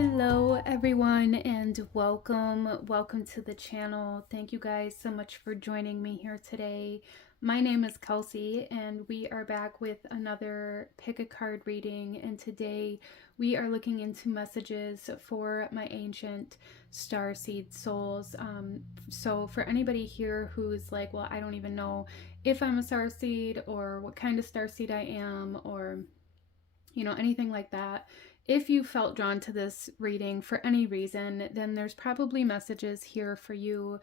Hello everyone and welcome to the channel. Thank you guys so much for joining me here today. My name is Kelsey and we are back with another pick a card reading, and today we are looking into messages for my ancient starseed souls. So for anybody here who's like, well, I don't even know if I'm a starseed or what kind of starseed I am, or anything like that. If you felt drawn to this reading for any reason, then there's probably messages here for you.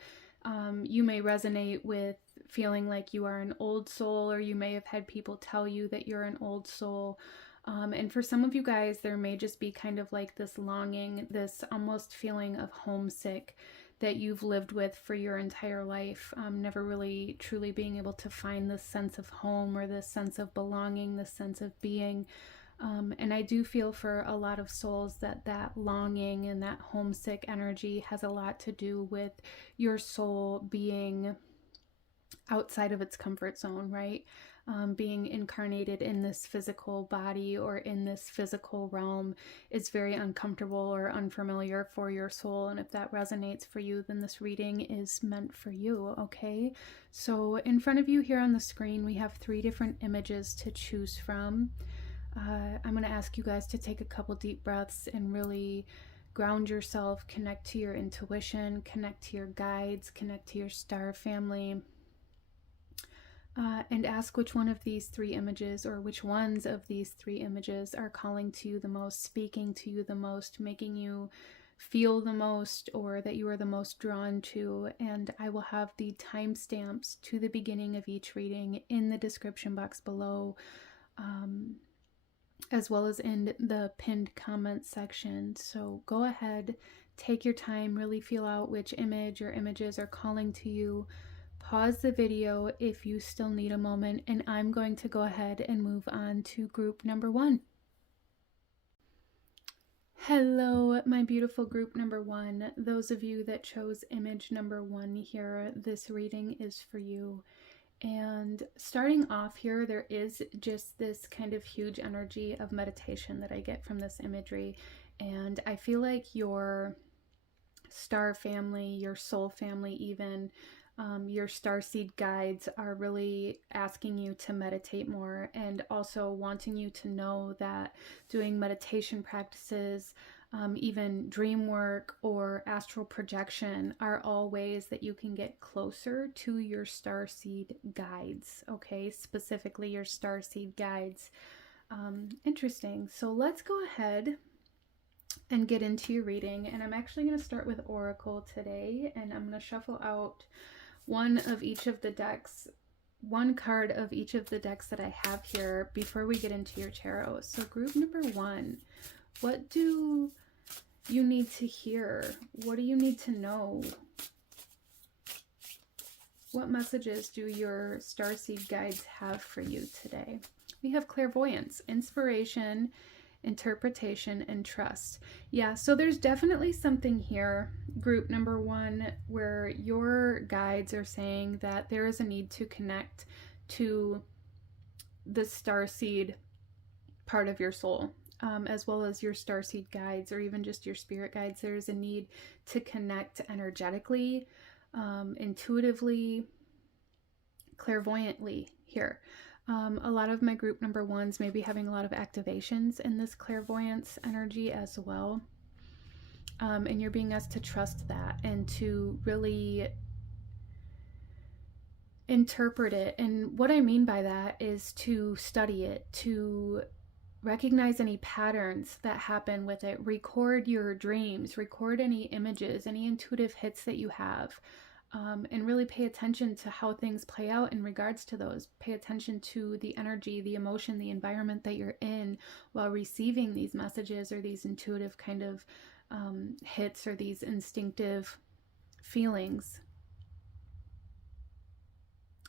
You may resonate with feeling like you are an old soul, or you may have had people tell you that you're an old soul. And for some of you guys, there may just be kind of like this longing, this almost feeling of homesick that you've lived with for your entire life, never really truly being able to find this sense of home or this sense of belonging, this sense of being. And I do feel for a lot of souls that longing and that homesick energy has a lot to do with your soul being outside of its comfort zone, right? Being incarnated in this physical body or in this physical realm is very uncomfortable or unfamiliar for your soul. And if that resonates for you, then this reading is meant for you, okay? So in front of you here on the screen, we have 3 different images to choose from. I'm going to ask you guys to take a couple deep breaths and really ground yourself, connect to your intuition, connect to your guides, connect to your star family, and ask which one of these 3 images, or which ones of these 3 images are calling to you the most, speaking to you the most, making you feel the most, or that you are the most drawn to. And I will have the timestamps to the beginning of each reading in the description box below, as well as in the pinned comment section. So go ahead, take your time, really feel out which image or images are calling to you. Pause the video if you still need a moment, and I'm going to go ahead and move on to group number 1. Hello, my beautiful group number 1. Those of you that chose image number 1 here, this reading is for you. And starting off here, there is just this kind of huge energy of meditation that I get from this imagery. And I feel like your star family, your soul family even, your starseed guides are really asking you to meditate more, and also wanting you to know that doing meditation practices, even dream work or astral projection, are all ways that you can get closer to your starseed guides, okay? Specifically your starseed guides. Interesting. So let's go ahead and get into your reading. And I'm actually going to start with Oracle today, and I'm going to shuffle out one of each of the decks, one card of each of the decks that I have here before we get into your tarot. So group number 1, what do you need to hear? What do you need to know? What messages do your starseed guides have for you today? We have clairvoyance, inspiration, interpretation, and trust. Yeah, so there's definitely something here, group number 1, where your guides are saying that there is a need to connect to the starseed part of your soul, as well as your starseed guides, or even just your spirit guides. There's a need to connect energetically, intuitively, clairvoyantly here. A lot of my group number 1s may be having a lot of activations in this clairvoyance energy as well. And you're being asked to trust that and to really interpret it. And what I mean by that is to study it, to recognize any patterns that happen with it, record your dreams, record any images, any intuitive hits that you have. And really pay attention to how things play out in regards to those. Pay attention to the energy, the emotion, the environment that you're in while receiving these messages, or these intuitive kind of hits, or these instinctive feelings.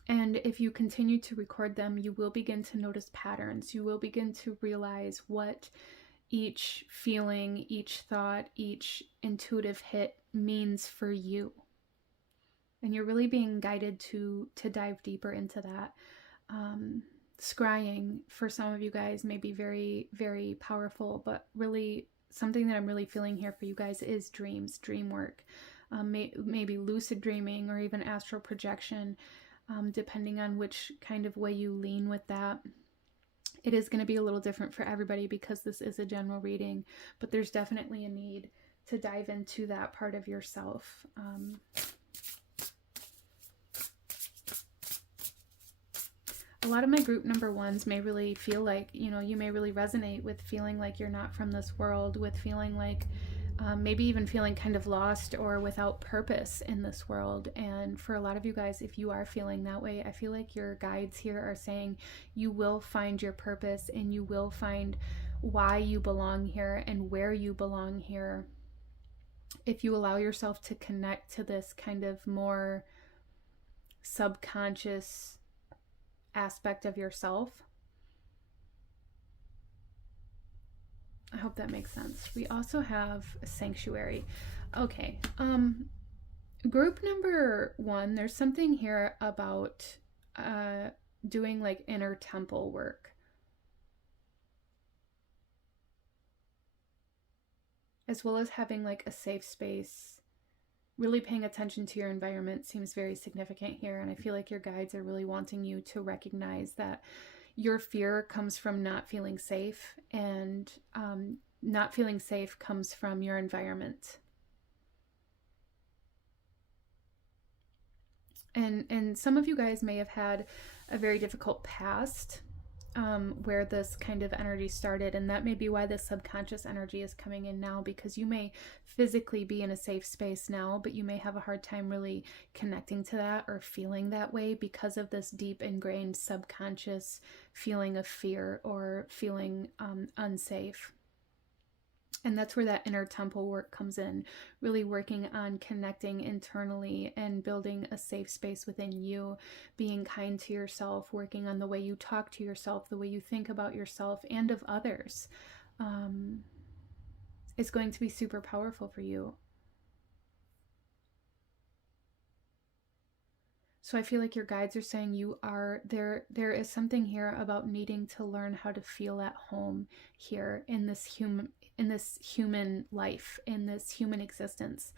And if you continue to record them, you will begin to notice patterns. You will begin to realize what each feeling, each thought, each intuitive hit means for you. And you're really being guided to dive deeper into that. Scrying for some of you guys may be very, very powerful, but really something that I'm really feeling here for you guys is dreams, dream work, maybe lucid dreaming or even astral projection, depending on which kind of way you lean with that. It is going to be a little different for everybody because this is a general reading, but there's definitely a need to dive into that part of yourself. A lot of my group number ones may really feel like, you know, you may really resonate with feeling like you're not from this world, with feeling like maybe even feeling kind of lost or without purpose in this world. And for a lot of you guys, if you are feeling that way, I feel like your guides here are saying you will find your purpose and you will find why you belong here and where you belong here if you allow yourself to connect to this kind of more subconscious aspect of yourself. I hope that makes sense. We also have a sanctuary. Okay. Group number one, there's something here about doing like inner temple work. As well as having like a safe space. Really paying attention to your environment seems very significant here. And I feel like your guides are really wanting you to recognize that your fear comes from not feeling safe, and not feeling safe comes from your environment. And some of you guys may have had a very difficult past where this kind of energy started, and that may be why this subconscious energy is coming in now, because you may physically be in a safe space now, but you may have a hard time really connecting to that or feeling that way because of this deep ingrained subconscious feeling of fear or feeling unsafe. And that's where that inner temple work comes in, really working on connecting internally and building a safe space within you, being kind to yourself, working on the way you talk to yourself, the way you think about yourself and of others. It's going to be super powerful for you. So I feel like your guides are saying you are there. There is something here about needing to learn how to feel at home here in this human life, in this human existence.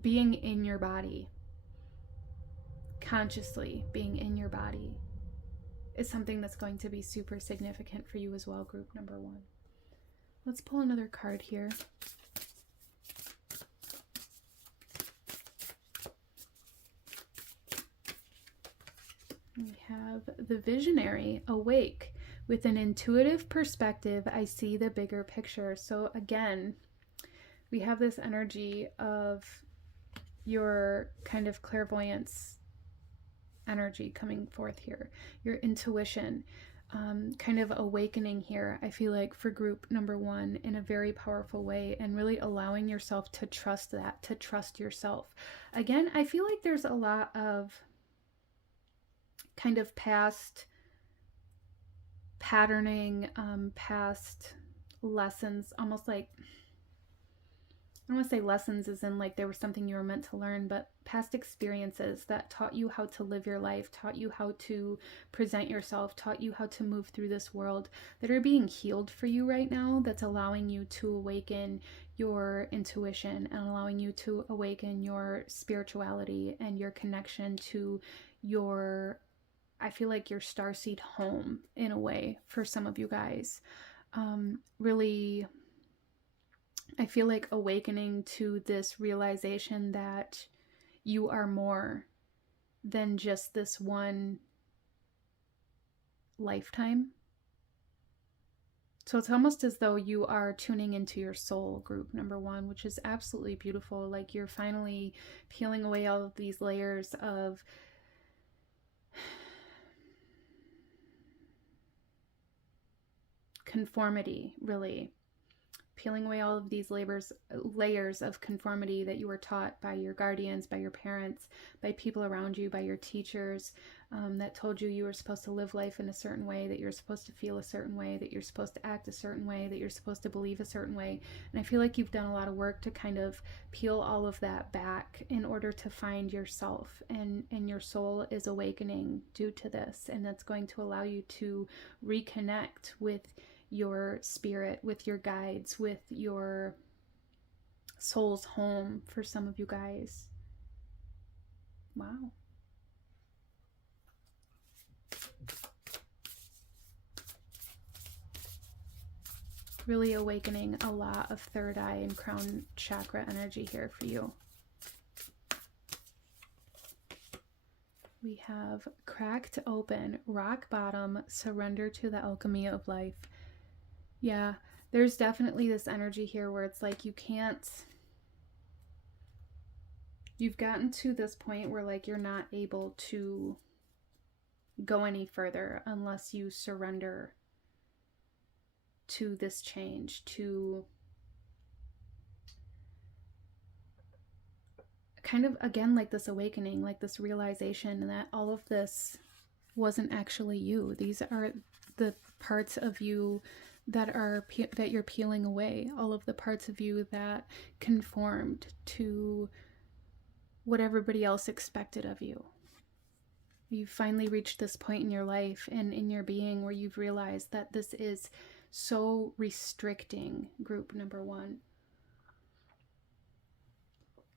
Being in your body, consciously being in your body, is something that's going to be super significant for you as well, group number one. Let's pull another card here. We have the visionary, awake. With an intuitive perspective, I see the bigger picture. So again, we have this energy of your kind of clairvoyance energy coming forth here, your intuition, kind of awakening here, I feel like, for group number one in a very powerful way, and really allowing yourself to trust that, to trust yourself. Again, I feel like there's a lot of kind of past patterning, past lessons, almost like, I don't want to say lessons as in like there was something you were meant to learn, but past experiences that taught you how to live your life, taught you how to present yourself, taught you how to move through this world, that are being healed for you right now, that's allowing you to awaken your intuition and allowing you to awaken your spirituality and your connection to your, I feel like, your starseed home in a way for some of you guys. Really, I feel like awakening to this realization that you are more than just this one lifetime. So it's almost as though you are tuning into your soul, group number one, which is absolutely beautiful. Like you're finally peeling away all of these layers of conformity, really. peeling away all of these layers of conformity that you were taught by your guardians, by your parents, by people around you, by your teachers, that told you were supposed to live life in a certain way, that you're supposed to feel a certain way, that you're supposed to act a certain way, that you're supposed to believe a certain way. And I feel like you've done a lot of work to kind of peel all of that back in order to find yourself, and your soul is awakening due to this, and that's going to allow you to reconnect with your spirit, with your guides, with your soul's home for some of you guys. Wow. Really awakening a lot of third eye and crown chakra energy here for you. We have cracked open, rock bottom, surrender to the alchemy of life. Yeah, there's definitely this energy here where it's like you've gotten to this point where like you're not able to go any further unless you surrender to this change, to kind of, again, like this awakening, like this realization that all of this wasn't actually you. These are the parts of you that you're peeling away, all of the parts of you that conformed to what everybody else expected of you. You've finally reached this point in your life and in your being where you've realized that this is so restricting, group number one.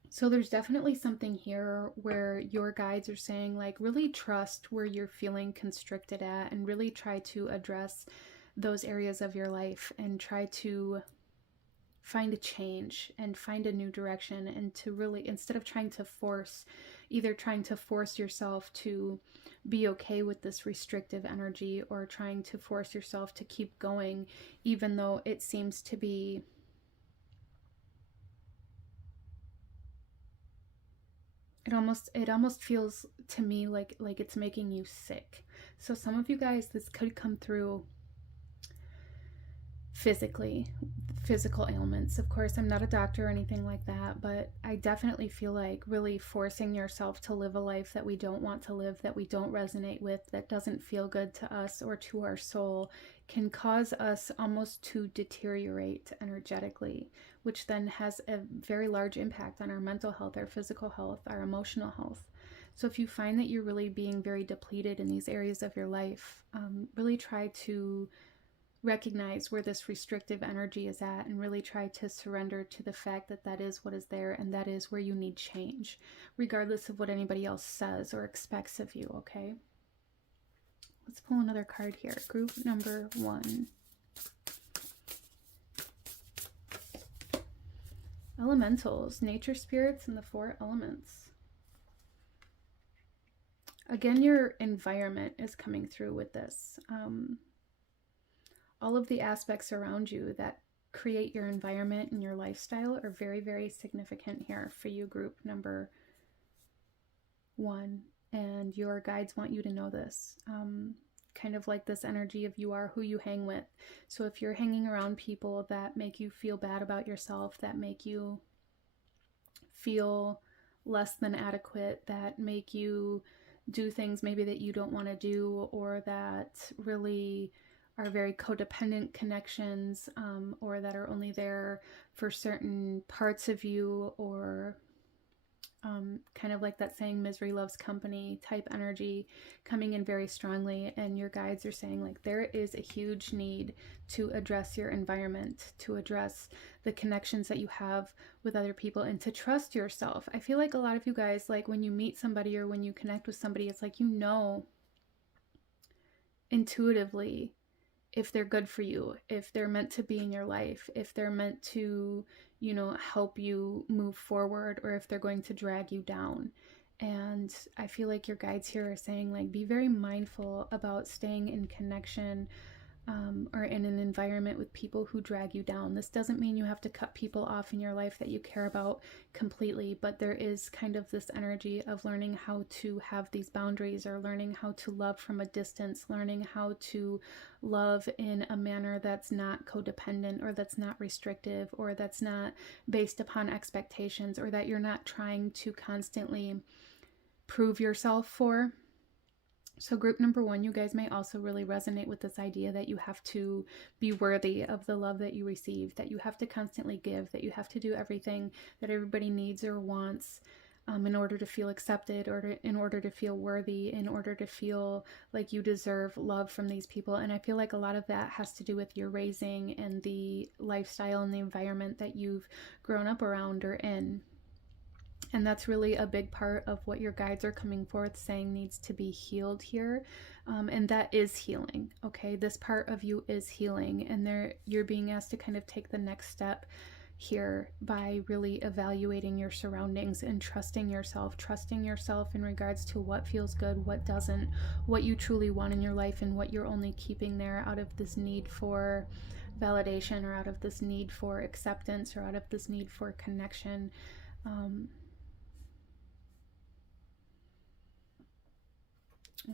So there's definitely something here where your guides are saying, like, really trust where you're feeling constricted at, and really try to address those areas of your life and try to find a change and find a new direction, and to really, instead of trying to force yourself to be okay with this restrictive energy, or trying to force yourself to keep going even though it seems to be it almost feels to me like it's making you sick. So some of you guys, this could come through physical ailments. Of course, I'm not a doctor or anything like that, but I definitely feel like really forcing yourself to live a life that we don't want to live, that we don't resonate with, that doesn't feel good to us or to our soul, can cause us almost to deteriorate energetically, which then has a very large impact on our mental health, our physical health, our emotional health. So if you find that you're really being very depleted in these areas of your life, really try to recognize where this restrictive energy is at, and really try to surrender to the fact that that is what is there, and that is where you need change, regardless of what anybody else says or expects of you, okay? Let's pull another card here. Group number one. Elementals, nature spirits, and the four elements. Again, your environment is coming through with this. All of the aspects around you that create your environment and your lifestyle are very, very significant here for you, group number one. And your guides want you to know this. Kind of like this energy of you are who you hang with. So if you're hanging around people that make you feel bad about yourself, that make you feel less than adequate, that make you do things maybe that you don't want to do, or that really are very codependent connections, or that are only there for certain parts of you, or kind of like that saying, misery loves company type energy coming in very strongly. And your guides are saying, like, there is a huge need to address your environment, to address the connections that you have with other people, and to trust yourself. I feel like a lot of you guys, like when you meet somebody or when you connect with somebody, it's like, you know, intuitively, if they're good for you, if they're meant to be in your life, if they're meant to, you know, help you move forward, or if they're going to drag you down. And I feel like your guides here are saying, like, be very mindful about staying in connection or in an environment with people who drag you down. This doesn't mean you have to cut people off in your life that you care about completely, but there is kind of this energy of learning how to have these boundaries, or learning how to love from a distance, learning how to love in a manner that's not codependent, or that's not restrictive, or that's not based upon expectations, or that you're not trying to constantly prove yourself for. So group number 1, you guys may also really resonate with this idea that you have to be worthy of the love that you receive, that you have to constantly give, that you have to do everything that everybody needs or wants in order to feel accepted, or in order to feel worthy, in order to feel like you deserve love from these people. And I feel like a lot of that has to do with your raising and the lifestyle and the environment that you've grown up around or in. And that's really a big part of what your guides are coming forth saying needs to be healed here. And that is healing, okay? This part of you is healing, and you're being asked to kind of take the next step here by really evaluating your surroundings and trusting yourself in regards to what feels good, what doesn't, what you truly want in your life, and what you're only keeping there out of this need for validation, or out of this need for acceptance, or out of this need for connection.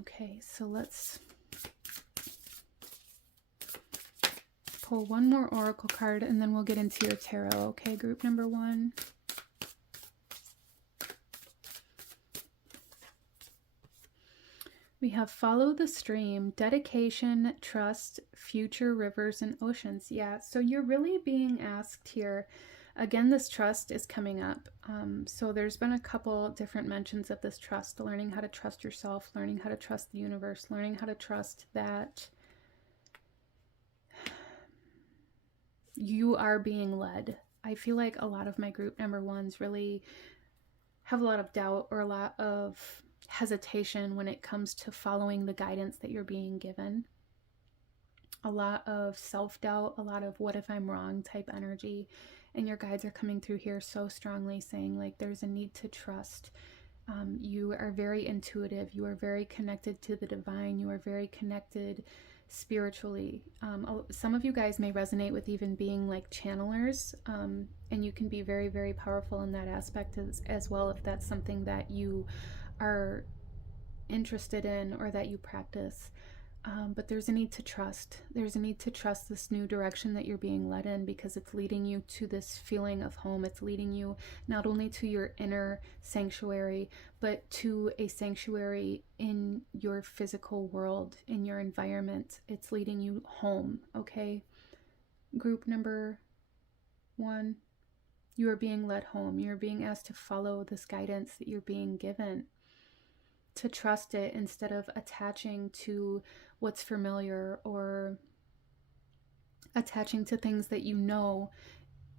Okay, so let's pull one more oracle card, and then we'll get into your tarot. Okay, group number 1. We have follow the stream, dedication, trust, future rivers and oceans. Yeah, so you're really being asked here. Again, this trust is coming up. So there's been a couple different mentions of this trust, learning how to trust yourself, learning how to trust the universe, learning how to trust that you are being led. I feel like a lot of my group number 1s really have a lot of doubt, or a lot of hesitation when it comes to following the guidance that you're being given. A lot of self-doubt, a lot of what if I'm wrong type energy. And your guides are coming through here so strongly saying, like, there's a need to trust. You are very intuitive. You are very connected to the divine. You are very connected spiritually. Some of you guys may resonate with even being like channelers, and you can be very, very powerful in that aspect as well, if that's something that you are interested in or that you practice. But there's a need to trust. There's a need to trust this new direction that you're being led in, because it's leading you to this feeling of home. It's leading you not only to your inner sanctuary, but to a sanctuary in your physical world, in your environment. It's leading you home, okay? Group number 1, you are being led home. You're being asked to follow this guidance that you're being given, to trust it instead of attaching to what's familiar, or attaching to things that you know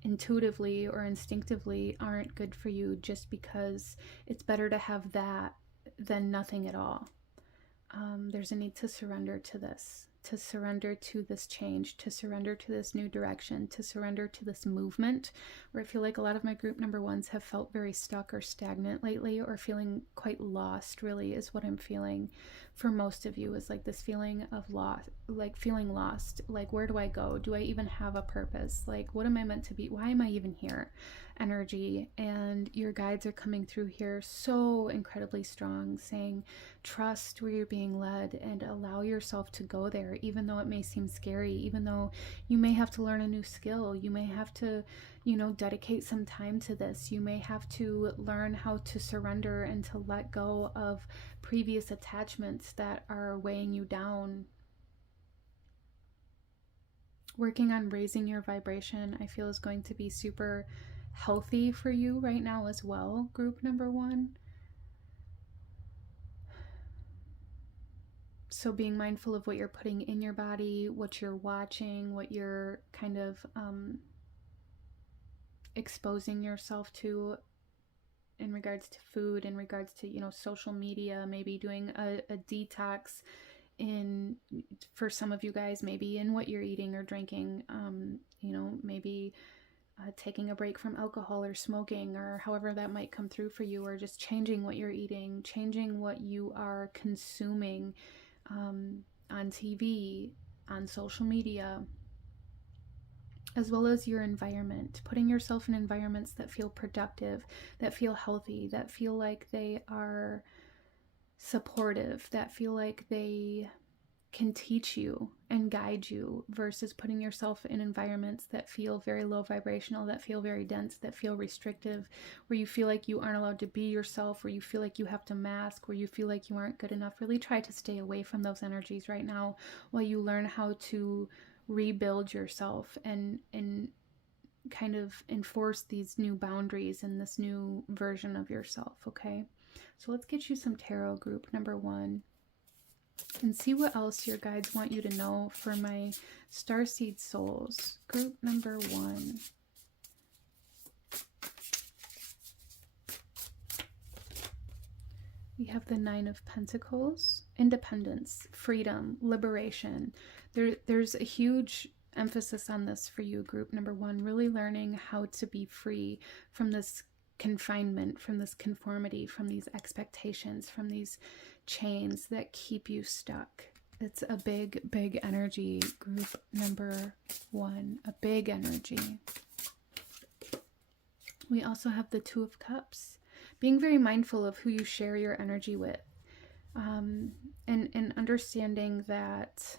intuitively or instinctively aren't good for you, just because it's better to have that than nothing at all. There's a need to surrender to this, to surrender to this change, to surrender to this new direction, to surrender to this movement, where I feel like a lot of my group number 1s have felt very stuck or stagnant lately, or feeling quite lost, really, is what I'm feeling for most of you, is like this feeling of lost, like feeling lost, like, where do I go? Do I even have a purpose? Like, what am I meant to be? Why am I even here? Energy. And your guides are coming through here so incredibly strong, saying trust where you're being led, and allow yourself to go there, even though it may seem scary, even though you may have to learn a new skill, you may have to, dedicate some time to this, you may have to learn how to surrender and to let go of previous attachments that are weighing you down. Working on raising your vibration, I feel, is going to be super healthy for you right now as well, group number 1. So being mindful of what you're putting in your body, what you're watching, what you're kind of exposing yourself to in regards to food, in regards to, social media, maybe doing a detox for some of you guys, maybe in what you're eating or drinking, maybe taking a break from alcohol or smoking, or however that might come through for you, or just changing what you're eating, changing what you are consuming on TV, on social media, as well as your environment, putting yourself in environments that feel productive, that feel healthy, that feel like they are supportive, that feel like they can teach you and guide you, versus putting yourself in environments that feel very low vibrational, that feel very dense, that feel restrictive, where you feel like you aren't allowed to be yourself, where you feel like you have to mask, where you feel like you aren't good enough. Really try to stay away from those energies right now while you learn how to rebuild yourself and kind of enforce these new boundaries and this new version of yourself. Okay, so let's get you some tarot, group number 1, and see what else your guides want you to know for my starseed souls. Group number 1. We have the 9 of Pentacles, independence, freedom, liberation. There's a huge emphasis on this for you, group number 1, really learning how to be free from this confinement, from this conformity, from these expectations, from these chains that keep you stuck. It's a big, big energy, group number 1, a big energy. We also have the 2 of Cups, being very mindful of who you share your energy with, and understanding that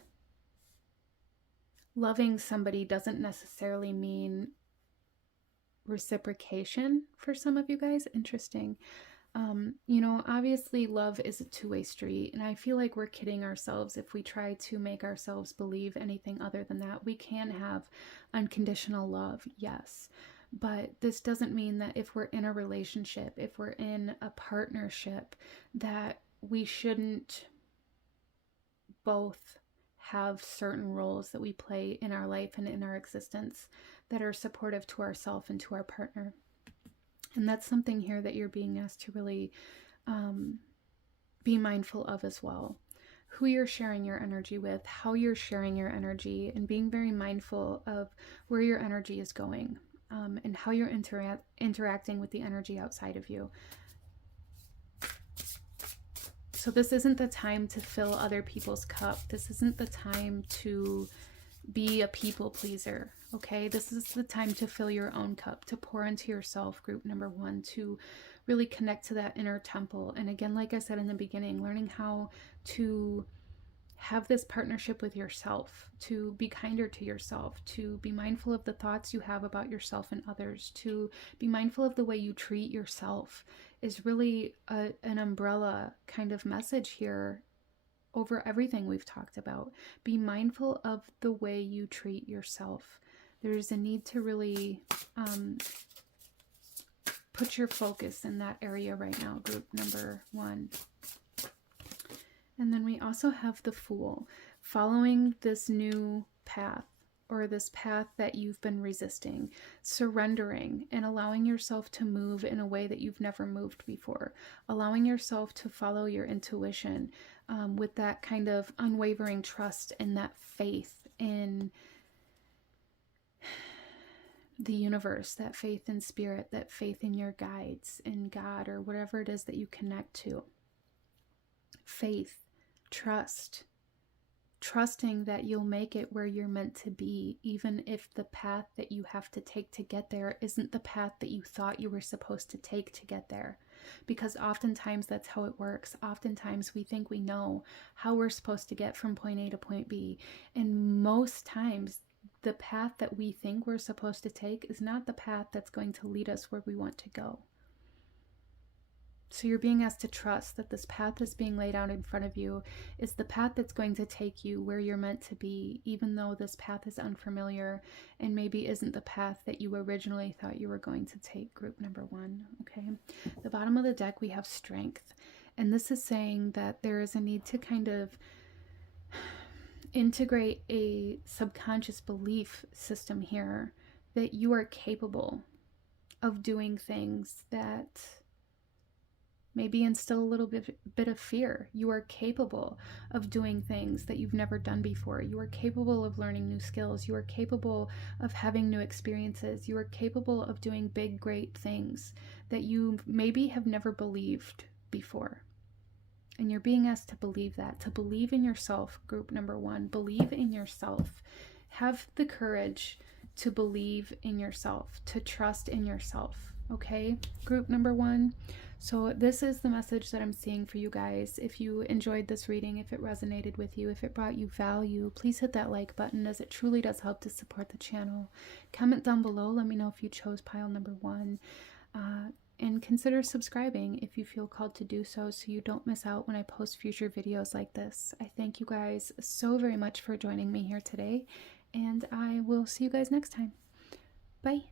loving somebody doesn't necessarily mean reciprocation for some of you guys. Interesting. You know, obviously love is a two-way street, and I feel like we're kidding ourselves if we try to make ourselves believe anything other than that. We can have unconditional love, yes, but this doesn't mean that if we're in a relationship, if we're in a partnership, that we shouldn't both have certain roles that we play in our life and in our existence that are supportive to ourselves and to our partner. And that's something here that you're being asked to really be mindful of as well. Who you're sharing your energy with, how you're sharing your energy, and being very mindful of where your energy is going, and how you're interacting with the energy outside of you. So this isn't the time to fill other people's cup. This isn't the time to be a people pleaser, okay? This is the time to fill your own cup, to pour into yourself, group number 1, to really connect to that inner temple. And again, like I said in the beginning, learning how to have this partnership with yourself, to be kinder to yourself, to be mindful of the thoughts you have about yourself and others, to be mindful of the way you treat yourself, is really an umbrella kind of message here over everything we've talked about. Be mindful of the way you treat yourself. There's a need to really put your focus in that area right now, group number 1. And then we also have the Fool, following this new path, or this path that you've been resisting, surrendering and allowing yourself to move in a way that you've never moved before, allowing yourself to follow your intuition with that kind of unwavering trust and that faith in the universe, that faith in spirit, that faith in your guides, in God, or whatever it is that you connect to. Faith, trust, trusting that you'll make it where you're meant to be, even if the path that you have to take to get there isn't the path that you thought you were supposed to take to get there. Because oftentimes that's how it works. Oftentimes we think we know how we're supposed to get from point A to point B. And most times the path that we think we're supposed to take is not the path that's going to lead us where we want to go. So you're being asked to trust that this path that's being laid out in front of you is the path that's going to take you where you're meant to be, even though this path is unfamiliar and maybe isn't the path that you originally thought you were going to take, group number 1, okay? The bottom of the deck, we have Strength. And this is saying that there is a need to kind of integrate a subconscious belief system here that you are capable of doing things that maybe instill a little bit of fear. You are capable of doing things that you've never done before. You are capable of learning new skills. You are capable of having new experiences. You are capable of doing big, great things that you maybe have never believed before. And you're being asked to believe that, to believe in yourself, group number one. Believe in yourself. Have the courage to believe in yourself, to trust in yourself, okay? Group number one. So this is the message that I'm seeing for you guys. If you enjoyed this reading, if it resonated with you, if it brought you value, please hit that like button, as it truly does help to support the channel. Comment down below. Let me know if you chose pile number one. And consider subscribing if you feel called to do so you don't miss out when I post future videos like this. I thank you guys so very much for joining me here today, and I will see you guys next time. Bye.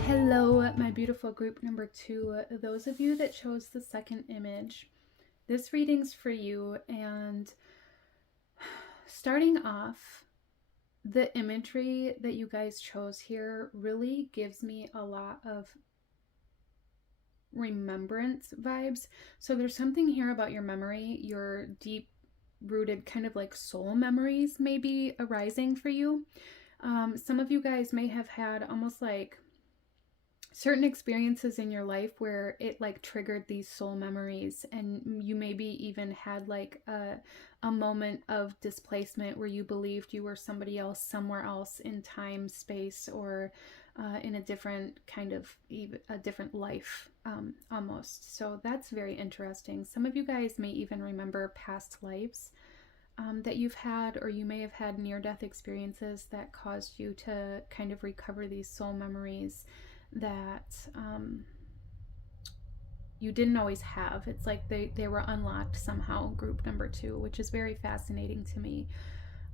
Hello, my beautiful group number two. Those of you that chose the second image, this reading's for you. And starting off, the imagery that you guys chose here really gives me a lot of remembrance vibes. So there's something here about your memory, your deep rooted kind of like soul memories maybe arising for you. Some of you guys may have had almost like certain experiences in your life where it like triggered these soul memories, and you maybe even had like a moment of displacement where you believed you were somebody else somewhere else in time, space, or in a different kind of a different life almost. So that's very interesting. Some of you guys may even remember past lives that you've had, or you may have had near-death experiences that caused you to kind of recover these soul memories that you didn't always have. It's like they were unlocked somehow, group number two, which is very fascinating to me.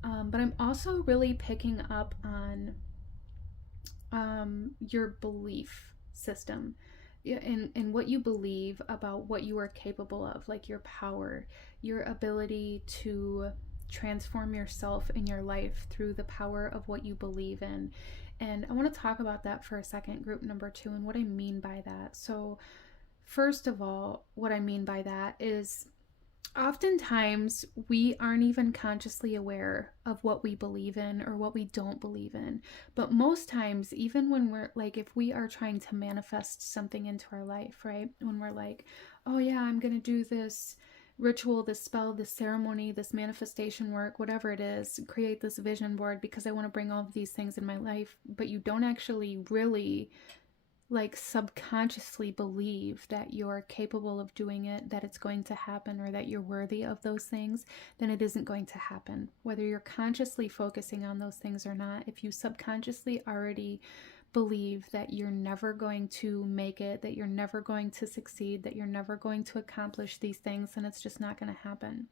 But I'm also really picking up on your belief system and what you believe about what you are capable of, like your power, your ability to transform yourself in your life through the power of what you believe in. And I want to talk about that for a second, group number two, and what I mean by that. So first of all, what I mean by that is oftentimes we aren't even consciously aware of what we believe in or what we don't believe in. But most times, even when we're like, if we are trying to manifest something into our life, right? When we're like, oh yeah, I'm going to do this ritual, this spell, this ceremony, this manifestation work, whatever it is, create this vision board because I want to bring all of these things in my life, but you don't actually really like subconsciously believe that you're capable of doing it, that it's going to happen, or that you're worthy of those things, then it isn't going to happen. Whether you're consciously focusing on those things or not, if you subconsciously already believe that you're never going to make it, that you're never going to succeed, that you're never going to accomplish these things, then it's just not going to happen.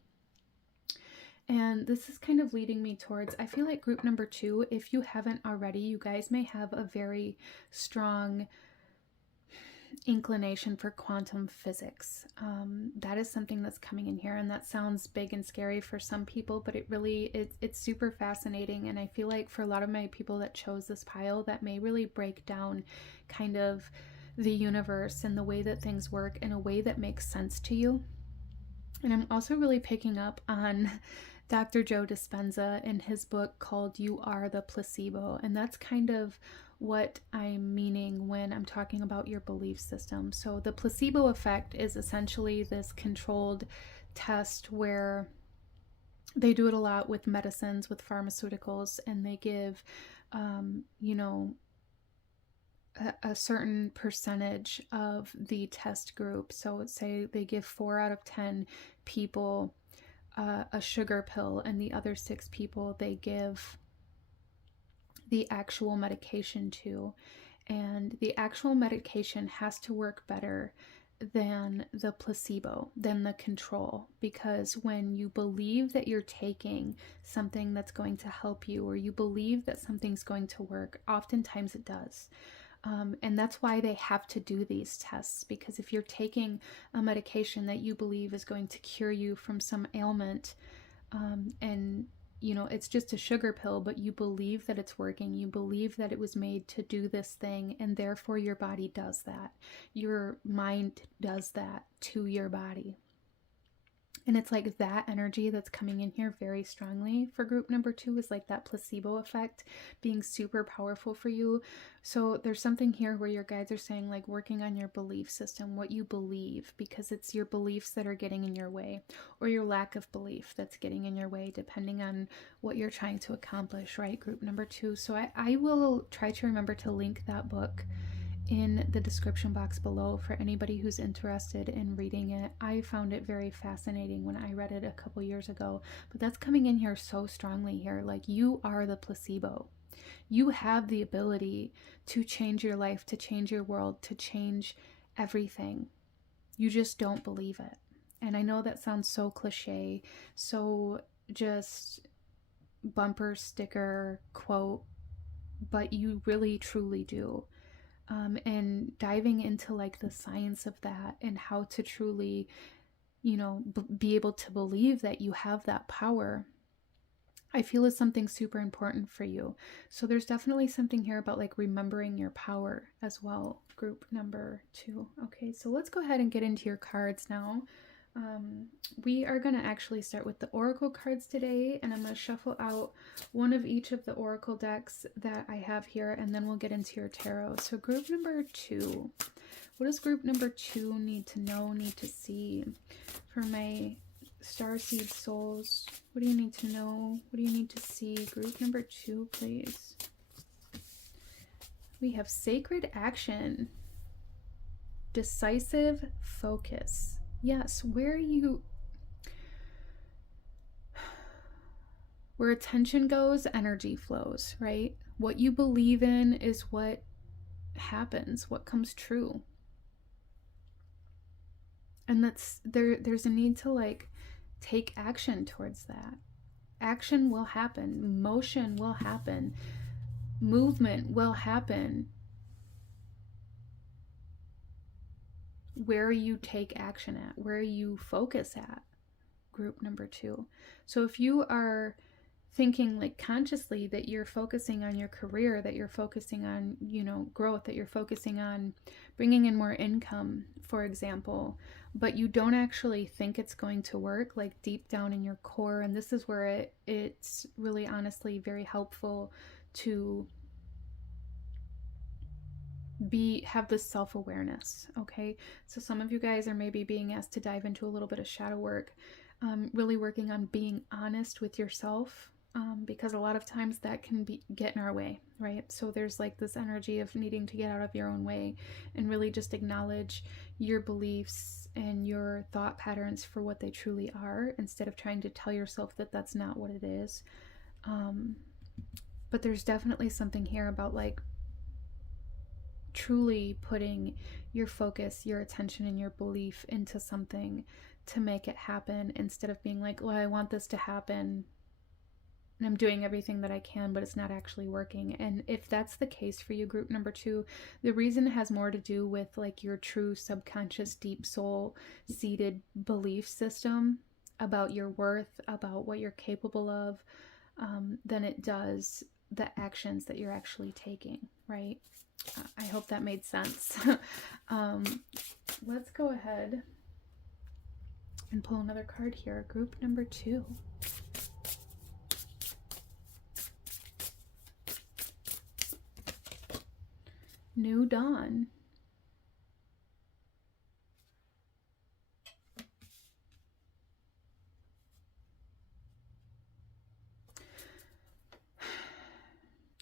And this is kind of leading me towards, I feel like group number two, if you haven't already, you guys may have a very strong inclination for quantum physics. That is something that's coming in here, and that sounds big and scary for some people, but it really it's super fascinating. And I feel like for a lot of my people that chose this pile, that may really break down kind of the universe and the way that things work in a way that makes sense to you. And I'm also really picking up on Dr. Joe Dispenza in his book called You Are the Placebo, and that's kind of what I'm meaning when I'm talking about your belief system. So the placebo effect is essentially this controlled test where they do it a lot with medicines, with pharmaceuticals, and they give, you know, a certain percentage of the test group. So say they give 4 out of 10 people a sugar pill, and the other 6 people they give the actual medication to, and the actual medication has to work better than the placebo, than the control, because when you believe that you're taking something that's going to help you, or you believe that something's going to work, oftentimes it does. And that's why they have to do these tests, because if you're taking a medication that you believe is going to cure you from some ailment, and you know, it's just a sugar pill, but you believe that it's working, you believe that it was made to do this thing, and therefore your body does that. Your mind does that to your body. And it's like that energy that's coming in here very strongly for group number 2 is like that placebo effect being super powerful for you. So there's something here where your guides are saying like working on your belief system, what you believe, because it's your beliefs that are getting in your way, or your lack of belief that's getting in your way, depending on what you're trying to accomplish, right? Group number 2. So I will try to remember to link that book in the description box below for anybody who's interested in reading it. I found it very fascinating when I read it a couple years ago, but that's coming in here so strongly here. Like, you are the placebo. You have the ability to change your life, to change your world, to change everything. You just don't believe it. And I know that sounds so cliche, so just bumper sticker quote, but you really truly do. And diving into like the science of that and how to truly, you know, be able to believe that you have that power, I feel is something super important for you. So there's definitely something here about like remembering your power as well, group number 2. Okay, so let's go ahead and get into your cards now. We are going to actually start with the oracle cards today, and I'm going to shuffle out one of each of the oracle decks that I have here, and then we'll get into your tarot. So group number 2, what does group number 2 need to know, need to see? For my starseed souls, what do you need to know? What do you need to see? Group number 2, please. We have sacred action, decisive focus. Yes, where attention goes, energy flows, right? What you believe in is what happens, what comes true. And there's a need to like take action towards that. Action will happen, motion will happen, movement will happen where you take action at, where you focus at, group number 2. So if you are thinking like consciously that you're focusing on your career, that you're focusing on, you know, growth, that you're focusing on bringing in more income, for example, but you don't actually think it's going to work, like deep down in your core, and this is where it's really honestly very helpful to have this self-awareness. Okay, so some of you guys are maybe being asked to dive into a little bit of shadow work, really working on being honest with yourself, because a lot of times that can get in our way, right? So there's like this energy of needing to get out of your own way and really just acknowledge your beliefs and your thought patterns for what they truly are, instead of trying to tell yourself that that's not what it is. But there's definitely something here about like truly putting your focus, your attention, and your belief into something to make it happen, instead of being like, well, I want this to happen and I'm doing everything that I can, but it's not actually working. And if that's the case for you, group number 2, the reason has more to do with like your true subconscious, deep soul seated belief system about your worth, about what you're capable of, than it does the actions that you're actually taking, right? I hope that made sense. Let's go ahead and pull another card here. Group number 2. New Dawn.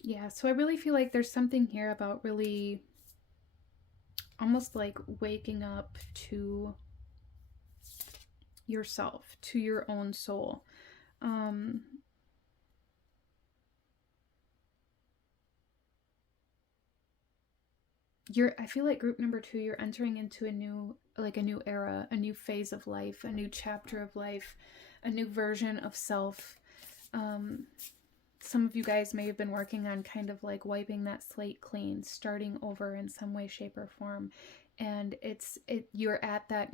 Yeah, so I really feel like there's something here about really almost like waking up to yourself, to your own soul. I feel like group number 2, you're entering into a new era, a new phase of life, a new chapter of life, a new version of self. Some of you guys may have been working on kind of like wiping that slate clean, starting over in some way, shape, or form. And you're at that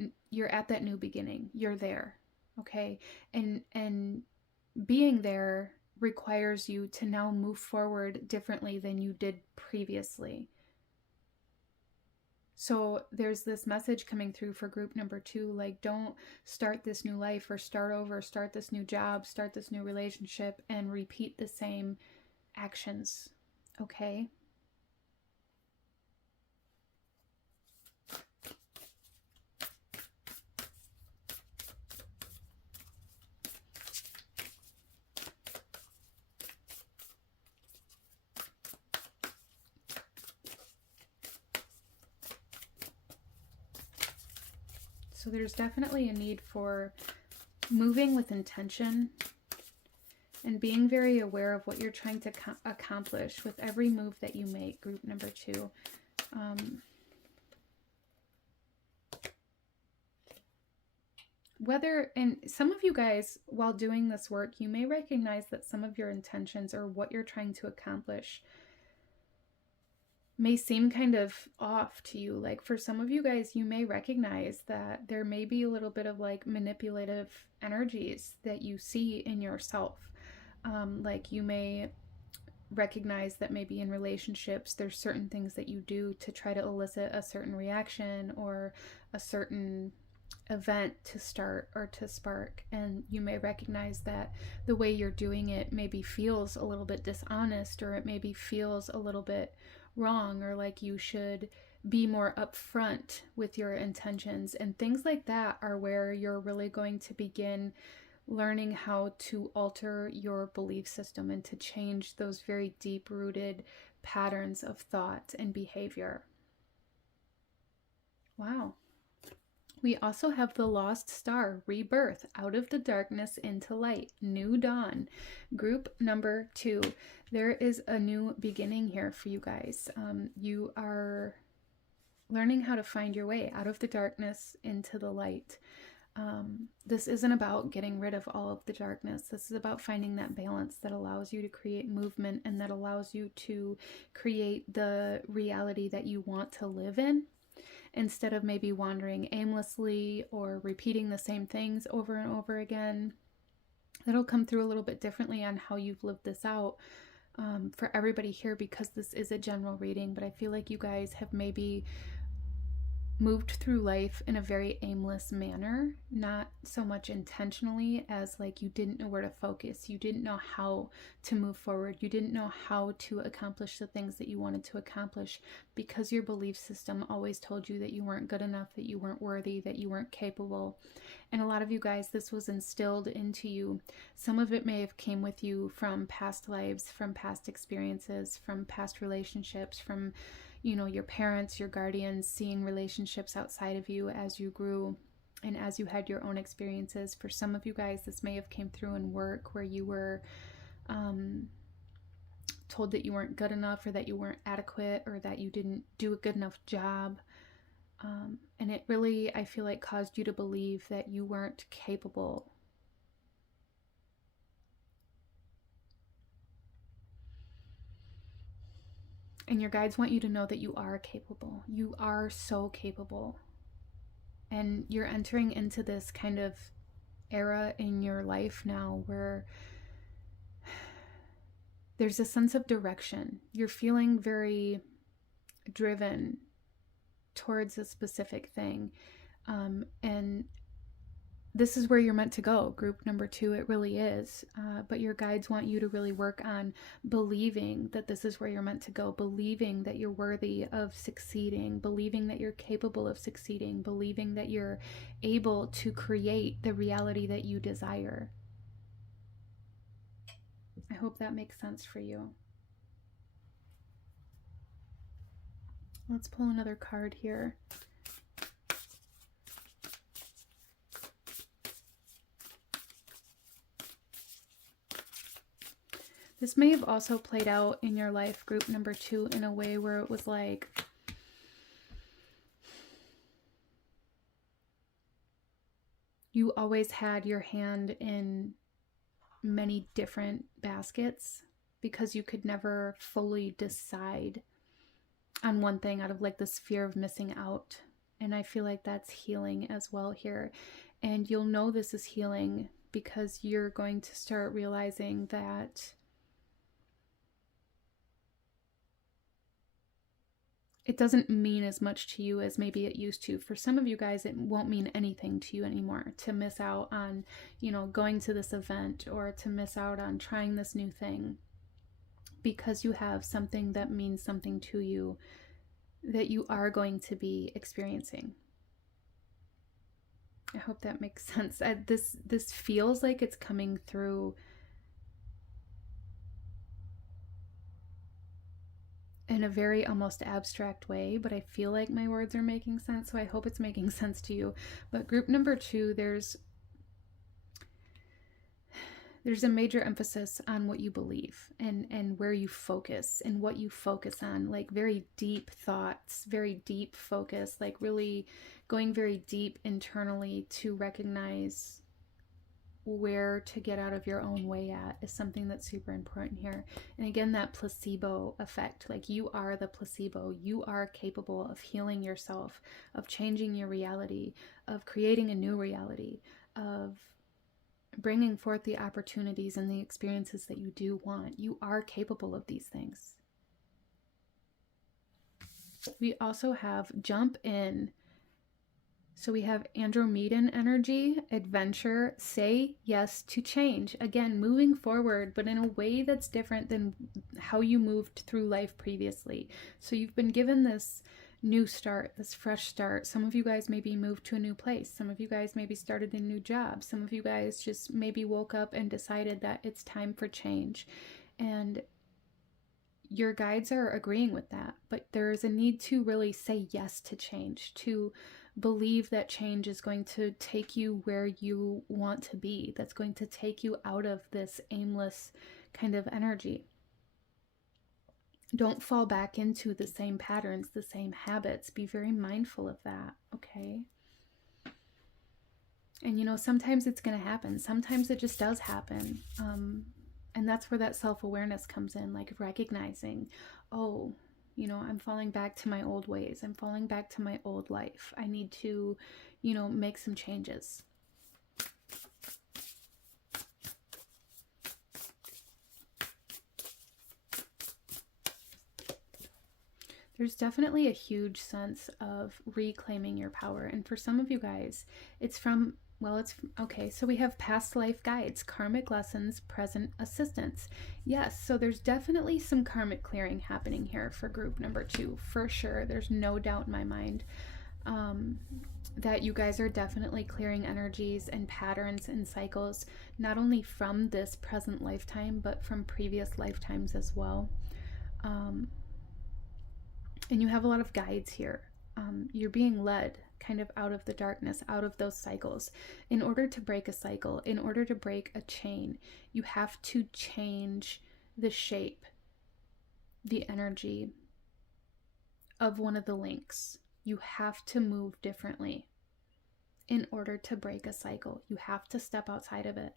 new beginning. You're there. Okay. And being there requires you to now move forward differently than you did previously. So there's this message coming through for group number 2, like, don't start this new life or start over, start this new job, start this new relationship and repeat the same actions, okay? So there's definitely a need for moving with intention and being very aware of what you're trying to accomplish with every move that you make, group number 2. And some of you guys, while doing this work, you may recognize that some of your intentions or what you're trying to accomplish may seem kind of off to you. Like for some of you guys, you may recognize that there may be a little bit of like manipulative energies that you see in yourself. Like you may recognize that maybe in relationships, there's certain things that you do to try to elicit a certain reaction or a certain event to start or to spark, and you may recognize that the way you're doing it maybe feels a little bit dishonest, or it maybe feels a little bit wrong, or like you should be more upfront with your intentions. And things like that are where you're really going to begin learning how to alter your belief system and to change those very deep-rooted patterns of thought and behavior. Wow. We also have the Lost Star, Rebirth, out of the darkness into light, new dawn. Group number 2. There is a new beginning here for you guys. You are learning how to find your way out of the darkness into the light. This isn't about getting rid of all of the darkness. This is about finding that balance that allows you to create movement and that allows you to create the reality that you want to live in, instead of maybe wandering aimlessly or repeating the same things over and over again. It'll come through a little bit differently on how you've lived this out for everybody here, because this is a general reading, but I feel like you guys have maybe moved through life in a very aimless manner, not so much intentionally as like you didn't know where to focus, you didn't know how to move forward, you didn't know how to accomplish the things that you wanted to accomplish, because your belief system always told you that you weren't good enough, that you weren't worthy, that you weren't capable. And a lot of you guys, this was instilled into you. Some of it may have came with you from past lives, from past experiences, from past relationships, from your parents, your guardians, seeing relationships outside of you as you grew and as you had your own experiences. For some of you guys, this may have came through in work, where you were told that you weren't good enough, or that you weren't adequate, or that you didn't do a good enough job. And it really, I feel like, caused you to believe that you weren't capable. And your guides want you to know that you are capable. You are so capable. And you're entering into this kind of era in your life now where there's a sense of direction. You're feeling very driven towards a specific thing. And this is where you're meant to go, group number 2. It really is. But your guides want you to really work on believing that this is where you're meant to go, believing that you're worthy of succeeding, believing that you're capable of succeeding, believing that you're able to create the reality that you desire. I hope that makes sense for you. Let's pull another card here. This may have also played out in your life, group number 2, in a way where it was like, you always had your hand in many different baskets because you could never fully decide on one thing out of like this fear of missing out. And I feel like that's healing as well here. And you'll know this is healing because you're going to start realizing that it doesn't mean as much to you as maybe it used to. For some of you guys, it won't mean anything to you anymore to miss out on, you know, going to this event or to miss out on trying this new thing, because you have something that means something to you that you are going to be experiencing. I hope that makes sense. This feels like it's coming through in a very almost abstract way, but I feel like my words are making sense, so I hope it's making sense to you. But group number 2, there's a major emphasis on what you believe and where you focus and what you focus on, like very deep thoughts, very deep focus, like really going very deep internally to recognize where to get out of your own way at is something that's super important here. And again, that placebo effect, like you are the placebo. You are capable of healing yourself, of changing your reality, of creating a new reality, of bringing forth the opportunities and the experiences that you do want. You are capable of these things. We also have jump in. So we have Andromedan energy, adventure, say yes to change. Again, moving forward, but in a way that's different than how you moved through life previously. So you've been given this new start, this fresh start. Some of you guys maybe moved to a new place. Some of you guys maybe started a new job. Some of you guys just maybe woke up and decided that it's time for change. And your guides are agreeing with that. But there is a need to really say yes to change, to believe that change is going to take you where you want to be, that's going to take you out of this aimless kind of energy. Don't fall back into the same patterns, the same habits. Be very mindful of that, okay? And you know, sometimes it's going to happen. Sometimes it just does happen. And that's where that self-awareness comes in, like recognizing, oh, you know, I'm falling back to my old ways. I'm falling back to my old life. I need to, you know, make some changes. There's definitely a huge sense of reclaiming your power. And for some of you guys, it's from, well, it's okay. So we have past life guides, karmic lessons, present assistance. Yes, so there's definitely some karmic clearing happening here for group number 2, for sure. There's no doubt in my mind that you guys are definitely clearing energies and patterns and cycles, not only from this present lifetime, but from previous lifetimes as well. And you have a lot of guides here. You're being led kind of out of the darkness, out of those cycles. In order to break a cycle, in order to break a chain, you have to change the shape, the energy of one of the links. You have to move differently in order to break a cycle. You have to step outside of it.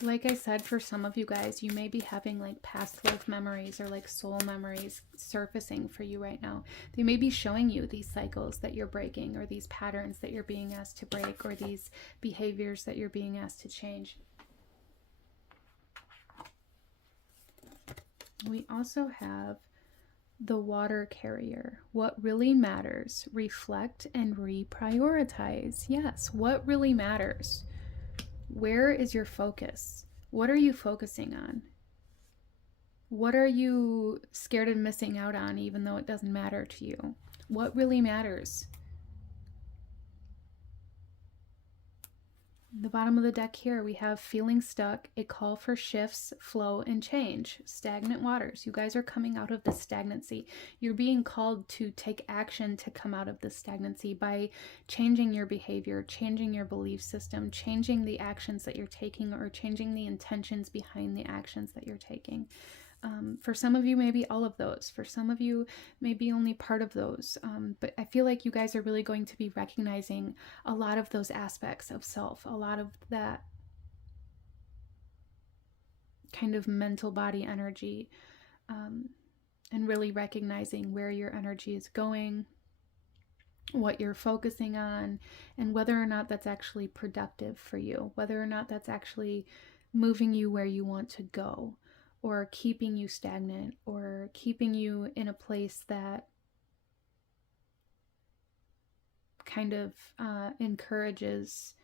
Like I said, for some of you guys, you may be having like past life memories or like soul memories surfacing for you right now. They may be showing you these cycles that you're breaking, or these patterns that you're being asked to break, or these behaviors that you're being asked to change. We also have the water carrier. What really matters? Reflect and reprioritize. Yes, what really matters? Where is your focus? What are you focusing on? What are you scared of missing out on, even though it doesn't matter to you? What really matters? The bottom of the deck here, we have feeling stuck, a call for shifts, flow, and change. Stagnant waters. You guys are coming out of this stagnancy. You're being called to take action to come out of this stagnancy by changing your behavior, changing your belief system, changing the actions that you're taking, or changing the intentions behind the actions that you're taking. For some of you, maybe all of those. For some of you, maybe only part of those. But I feel like you guys are really going to be recognizing a lot of those aspects of self, a lot of that kind of mental body energy, and really recognizing where your energy is going, what you're focusing on, and whether or not that's actually productive for you, whether or not that's actually moving you where you want to go, or keeping you stagnant, or keeping you in a place that kind of encourages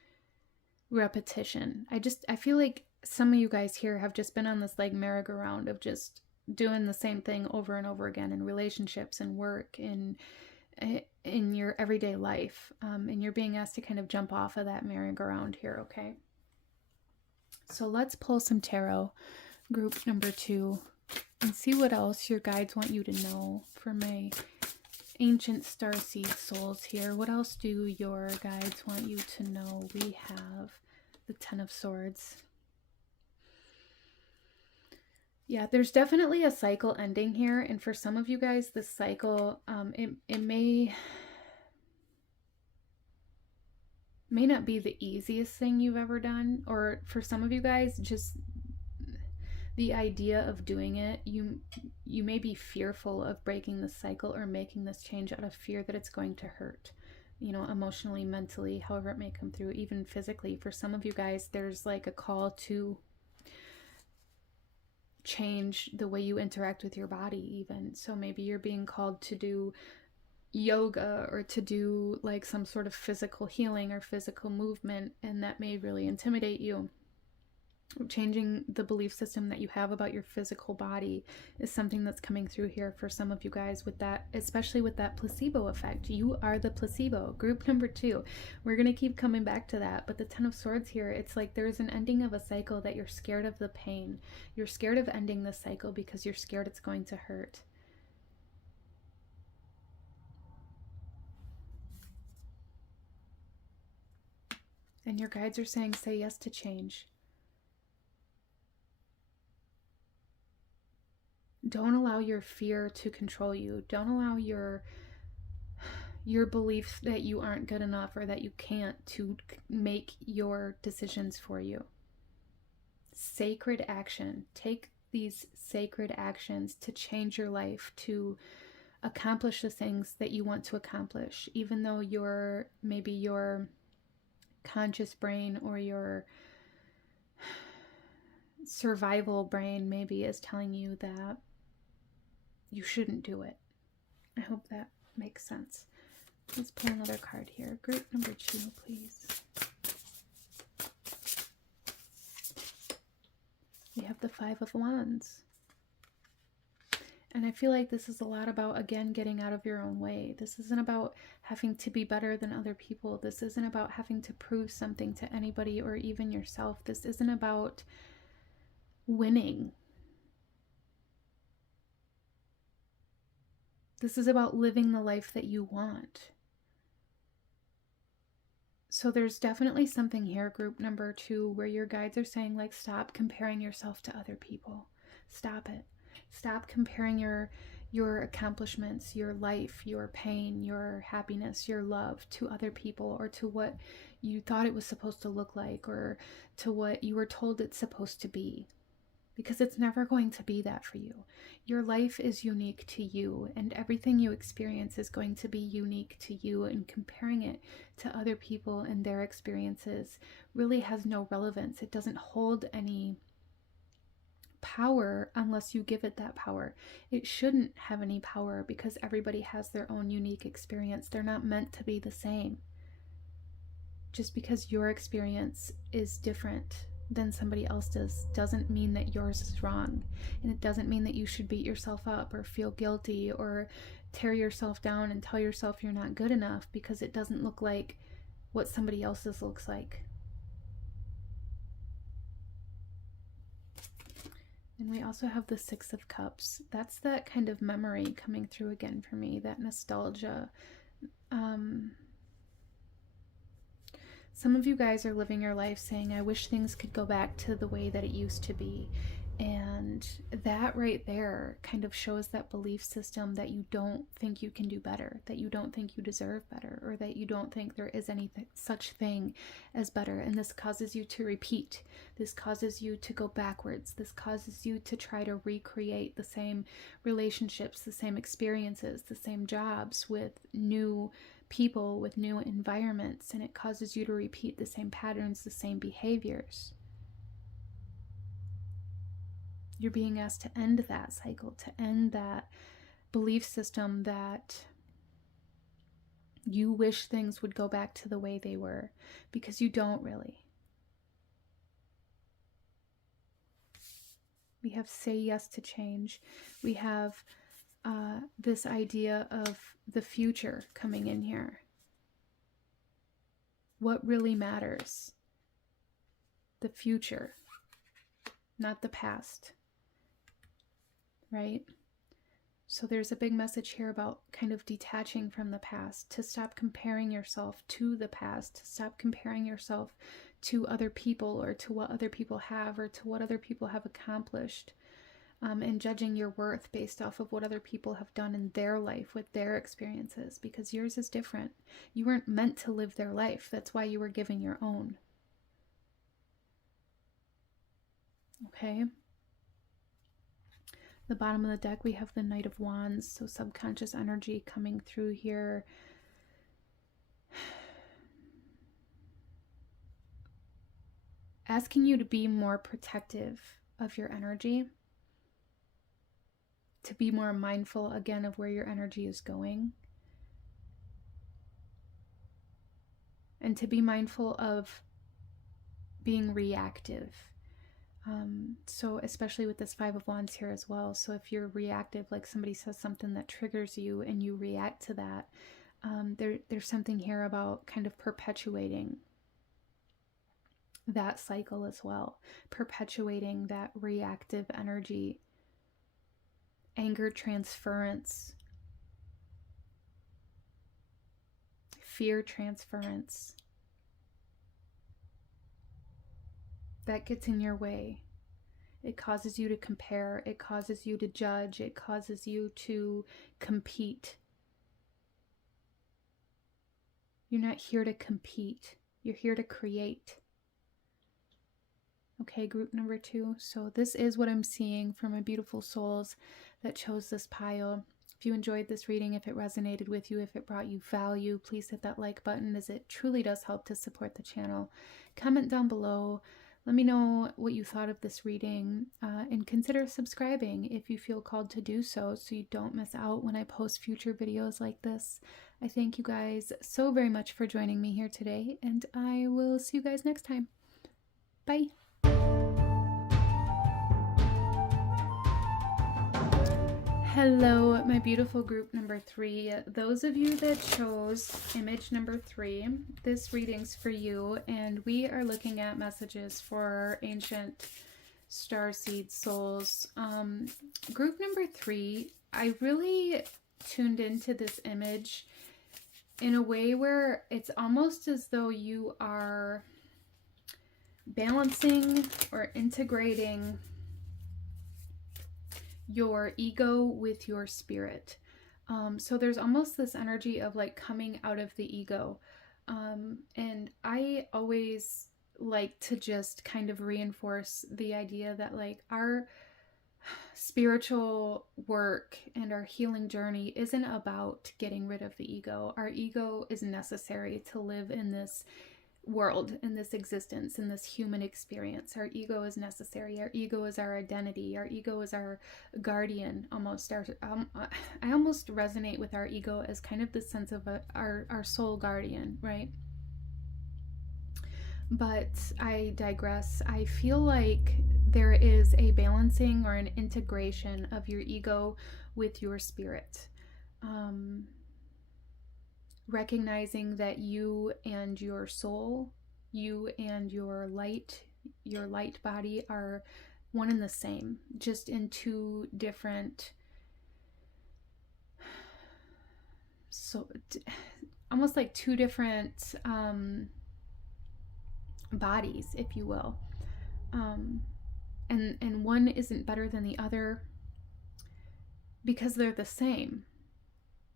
repetition. I feel like some of you guys here have just been on this like merry-go-round of just doing the same thing over and over again in relationships and work and in your everyday life, and you're being asked to kind of jump off of that merry-go-round here. Okay, so let's pull some tarot, group number 2, and see what else your guides want you to know for my ancient starseed souls here. What else do your guides want you to know? We have the Ten of Swords. Yeah, there's definitely a cycle ending here, and for some of you guys, this cycle, it may not be the easiest thing you've ever done, or for some of you guys, just the idea of doing it, you may be fearful of breaking the cycle or making this change out of fear that it's going to hurt, you know, emotionally, mentally, however it may come through, even physically. For some of you guys, there's like a call to change the way you interact with your body even. So maybe you're being called to do yoga or to do like some sort of physical healing or physical movement, and that may really intimidate you. Changing the belief system that you have about your physical body is something that's coming through here for some of you guys with that, especially with that placebo effect. You are the placebo. Group number 2. We're going to keep coming back to that. But the Ten of Swords here, it's like there's an ending of a cycle that you're scared of the pain. You're scared of ending the cycle because you're scared it's going to hurt. And your guides are saying, say yes to change. Don't allow your fear to control you. Don't allow your belief that you aren't good enough or that you can't to make your decisions for you. Sacred action. Take these sacred actions to change your life, to accomplish the things that you want to accomplish, even though maybe your conscious brain or your survival brain maybe is telling you that you shouldn't do it. I hope that makes sense. Let's pull another card here. Group number 2, please. We have the Five of Wands. And I feel like this is a lot about, again, getting out of your own way. This isn't about having to be better than other people. This isn't about having to prove something to anybody or even yourself. This isn't about winning. This is about living the life that you want. So there's definitely something here, group number 2, where your guides are saying, like, stop comparing yourself to other people. Stop it. Stop comparing your accomplishments, your life, your pain, your happiness, your love to other people, or to what you thought it was supposed to look like, or to what you were told it's supposed to be. Because it's never going to be that for you. Your life is unique to you, and everything you experience is going to be unique to you, and comparing it to other people and their experiences really has no relevance. It doesn't hold any power unless you give it that power. It shouldn't have any power because everybody has their own unique experience. They're not meant to be the same. Just because your experience is different than somebody else's doesn't mean that yours is wrong, and it doesn't mean that you should beat yourself up or feel guilty or tear yourself down and tell yourself you're not good enough because it doesn't look like what somebody else's looks like. And we also have the Six of Cups. That's that kind of memory coming through again for me, that nostalgia. Some of you guys are living your life saying, I wish things could go back to the way that it used to be. And that right there kind of shows that belief system that you don't think you can do better, that you don't think you deserve better, or that you don't think there is any such thing as better. And this causes you to repeat. This causes you to go backwards. This causes you to try to recreate the same relationships, the same experiences, the same jobs with new people, with new environments. And it causes you to repeat the same patterns, the same behaviors. You're being asked to end that cycle, to end that belief system that you wish things would go back to the way they were, because you don't really. We have say yes to change. We have this idea of the future coming in here. What really matters? The future, not the past. Right? So there's a big message here about kind of detaching from the past, to stop comparing yourself to the past, to stop comparing yourself to other people or to what other people have or to what other people have accomplished, and judging your worth based off of what other people have done in their life with their experiences, because yours is different. You weren't meant to live their life. That's why you were given your own. Okay? The bottom of the deck, we have the Knight of Wands, so subconscious energy coming through here. Asking you to be more protective of your energy, to be more mindful again of where your energy is going, and to be mindful of being reactive. So especially with this Five of Wands here as well. So if you're reactive, like somebody says something that triggers you and you react to that, there's something here about kind of perpetuating that cycle as well, perpetuating that reactive energy, anger transference, fear transference. That gets in your way. It causes you to compare. It causes you to judge. It causes you to compete. You're not here to compete. You're here to create. Okay, group number 2. So this is what I'm seeing for my beautiful souls that chose this pile. If you enjoyed this reading, if it resonated with you, if it brought you value, please hit that like button, as it truly does help to support the channel. Comment down below. Let me know what you thought of this reading, and consider subscribing if you feel called to do so you don't miss out when I post future videos like this. I thank you guys so very much for joining me here today, and I will see you guys next time. Bye. Hello, my beautiful group number 3. Those of you that chose image number 3, this reading's for you, and we are looking at messages for ancient starseed souls. Group number 3, I really tuned into this image in a way where it's almost as though you are balancing or integrating your ego with your spirit. So there's almost this energy of like coming out of the ego. And I always like to just kind of reinforce the idea that like our spiritual work and our healing journey isn't about getting rid of the ego. Our ego is necessary to live in this world, in this existence, in this human experience. Our ego is necessary. Our ego is our identity. Our ego is our guardian, almost. I almost resonate with our ego as kind of the sense of our soul guardian, right? But I digress. I feel like there is a balancing or an integration of your ego with your spirit. Recognizing that you and your soul, you and your light body are one and the same, just in two different, so almost like two different bodies, if you will. and one isn't better than the other because they're the same.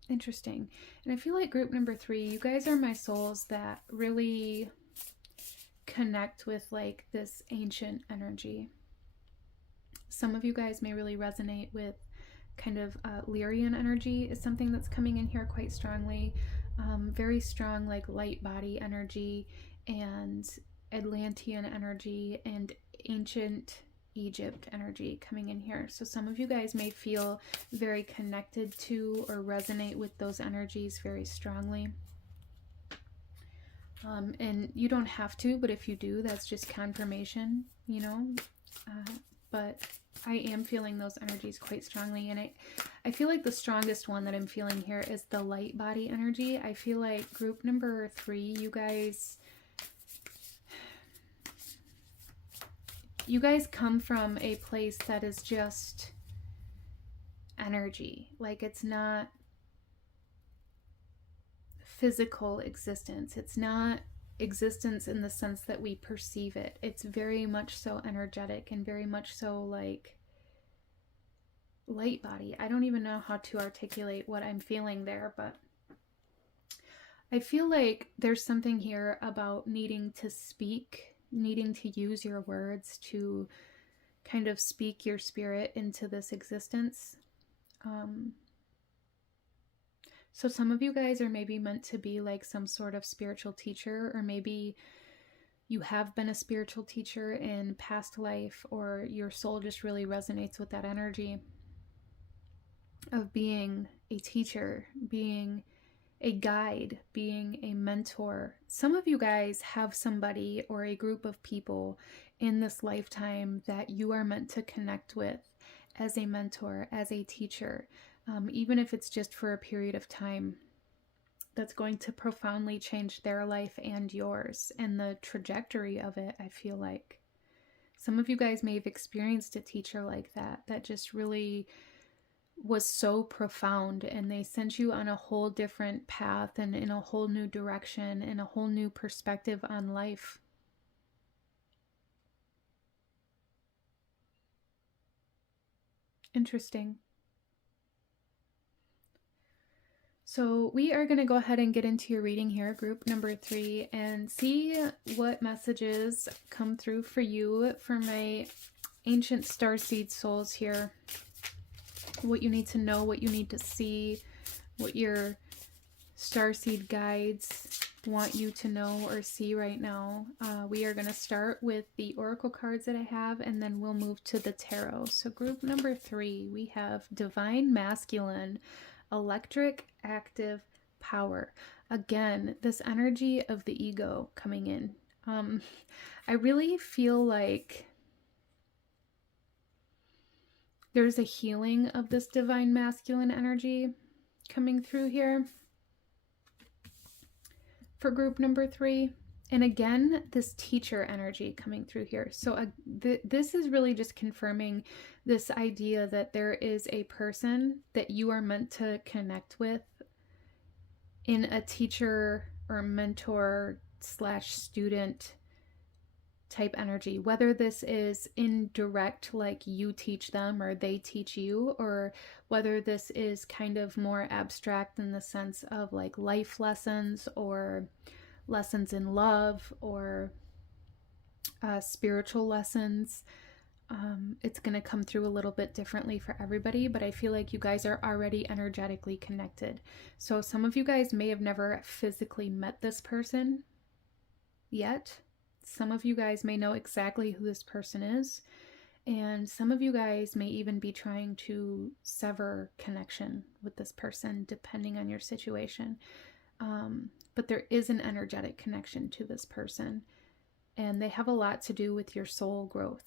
Interesting. And I feel like group number 3, you guys are my souls that really connect with like this ancient energy. Some of you guys may really resonate with kind of Lyrian energy is something that's coming in here quite strongly. Very strong like light body energy and Atlantean energy and ancient Egypt energy coming in here. So some of you guys may feel very connected to or resonate with those energies very strongly. And you don't have to, but if you do, that's just confirmation, you know. But I am feeling those energies quite strongly, and I feel like the strongest one that I'm feeling here is the light body energy. I feel like group number 3, you guys come from a place that is just energy. Like, it's not physical existence. It's not existence in the sense that we perceive it. It's very much so energetic and very much so like light body. I don't even know how to articulate what I'm feeling there, but I feel like there's something here about needing to speak, needing to use your words to kind of speak your spirit into this existence. So some of you guys are maybe meant to be like some sort of spiritual teacher, or maybe you have been a spiritual teacher in past life, or your soul just really resonates with that energy of being a teacher, being a guide, being a mentor. Some of you guys have somebody or a group of people in this lifetime that you are meant to connect with as a mentor, as a teacher. Even if it's just for a period of time, that's going to profoundly change their life and yours and the trajectory of it. I feel like some of you guys may have experienced a teacher like that just really was so profound, and they sent you on a whole different path and in a whole new direction and a whole new perspective on life. Interesting. So we are going to go ahead and get into your reading here, group number 3, and see what messages come through for you, for my ancient starseed souls here. What you need to know, what you need to see, what your starseed guides want you to know or see right now. We are going to start with the oracle cards that I have, and then we'll move to the tarot. So group number 3, we have Divine Masculine, Electric Active Power. Again, this energy of the ego coming in. I really feel like there's a healing of this divine masculine energy coming through here for group number 3. And again, this teacher energy coming through here. So this is really just confirming this idea that there is a person that you are meant to connect with in a teacher or mentor / student type energy, whether this is indirect, like you teach them or they teach you, or whether this is kind of more abstract in the sense of like life lessons or lessons in love or spiritual lessons. It's going to come through a little bit differently for everybody, but I feel like you guys are already energetically connected. So some of you guys may have never physically met this person yet. Some of you guys may know exactly who this person is, and some of you guys may even be trying to sever connection with this person depending on your situation. But there is an energetic connection to this person, and they have a lot to do with your soul growth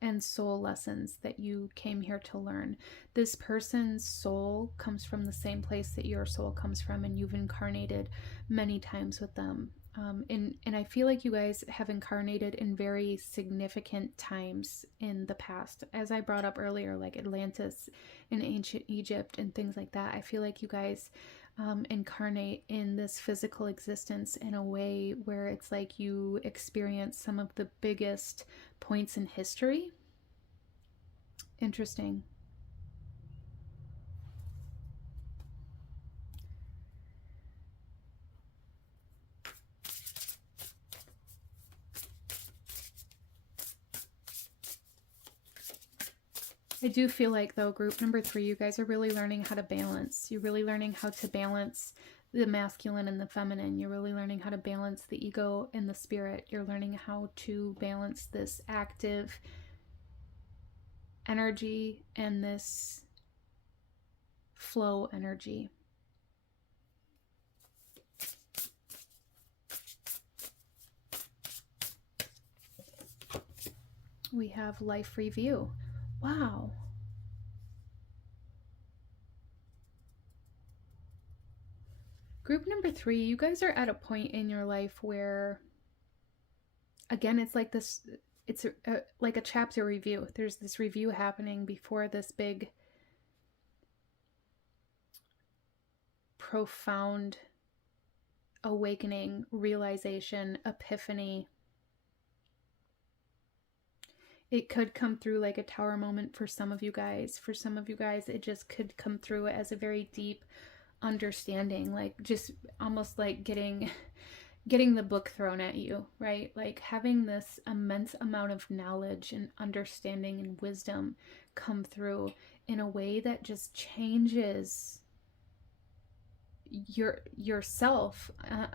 and soul lessons that you came here to learn. This person's soul comes from the same place that your soul comes from, and you've incarnated many times with them. And I feel like you guys have incarnated in very significant times in the past. As I brought up earlier, like Atlantis and ancient Egypt and things like that, I feel like you guys incarnate in this physical existence in a way where it's like you experience some of the biggest points in history. Interesting. I do feel like, though, group number 3, you guys are really learning how to balance. You're really learning how to balance the masculine and the feminine. You're really learning how to balance the ego and the spirit. You're learning how to balance this active energy and this flow energy. We have life review. Wow. Group number 3, you guys are at a point in your life where, again, it's like this, it's like a chapter review. There's this review happening before this big, profound awakening, realization, epiphany. It could come through like a tower moment for some of you guys. For some of you guys, it just could come through as a very deep understanding, like just almost like getting the book thrown at you, right? Like having this immense amount of knowledge and understanding and wisdom come through in a way that just changes yourself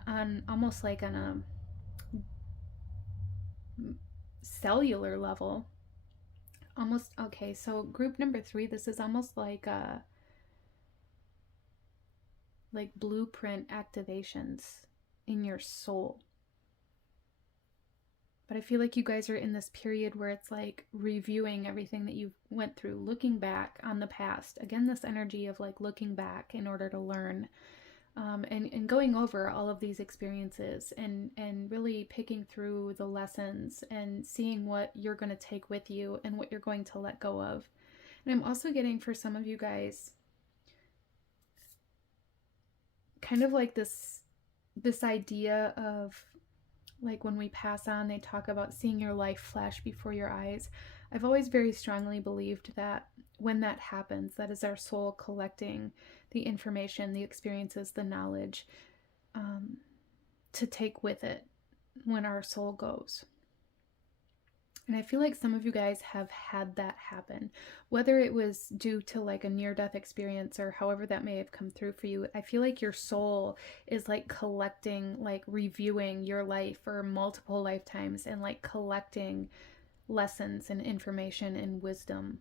on almost like on a cellular level. Almost, okay, so group number 3, this is almost like blueprint activations in your soul. But I feel like you guys are in this period where it's like reviewing everything that you went through, looking back on the past. Again, this energy of like looking back in order to learn, and going over all of these experiences and really picking through the lessons and seeing what you're going to take with you and what you're going to let go of. And I'm also getting, for some of you guys, kind of like this idea of, like when we pass on, they talk about seeing your life flash before your eyes. I've always very strongly believed that when that happens, that is our soul collecting the information, the experiences, the knowledge, to take with it when our soul goes. And I feel like some of you guys have had that happen, whether it was due to like a near-death experience or however that may have come through for you. I feel like your soul is like collecting, like reviewing your life for multiple lifetimes and like collecting lessons and information and wisdom.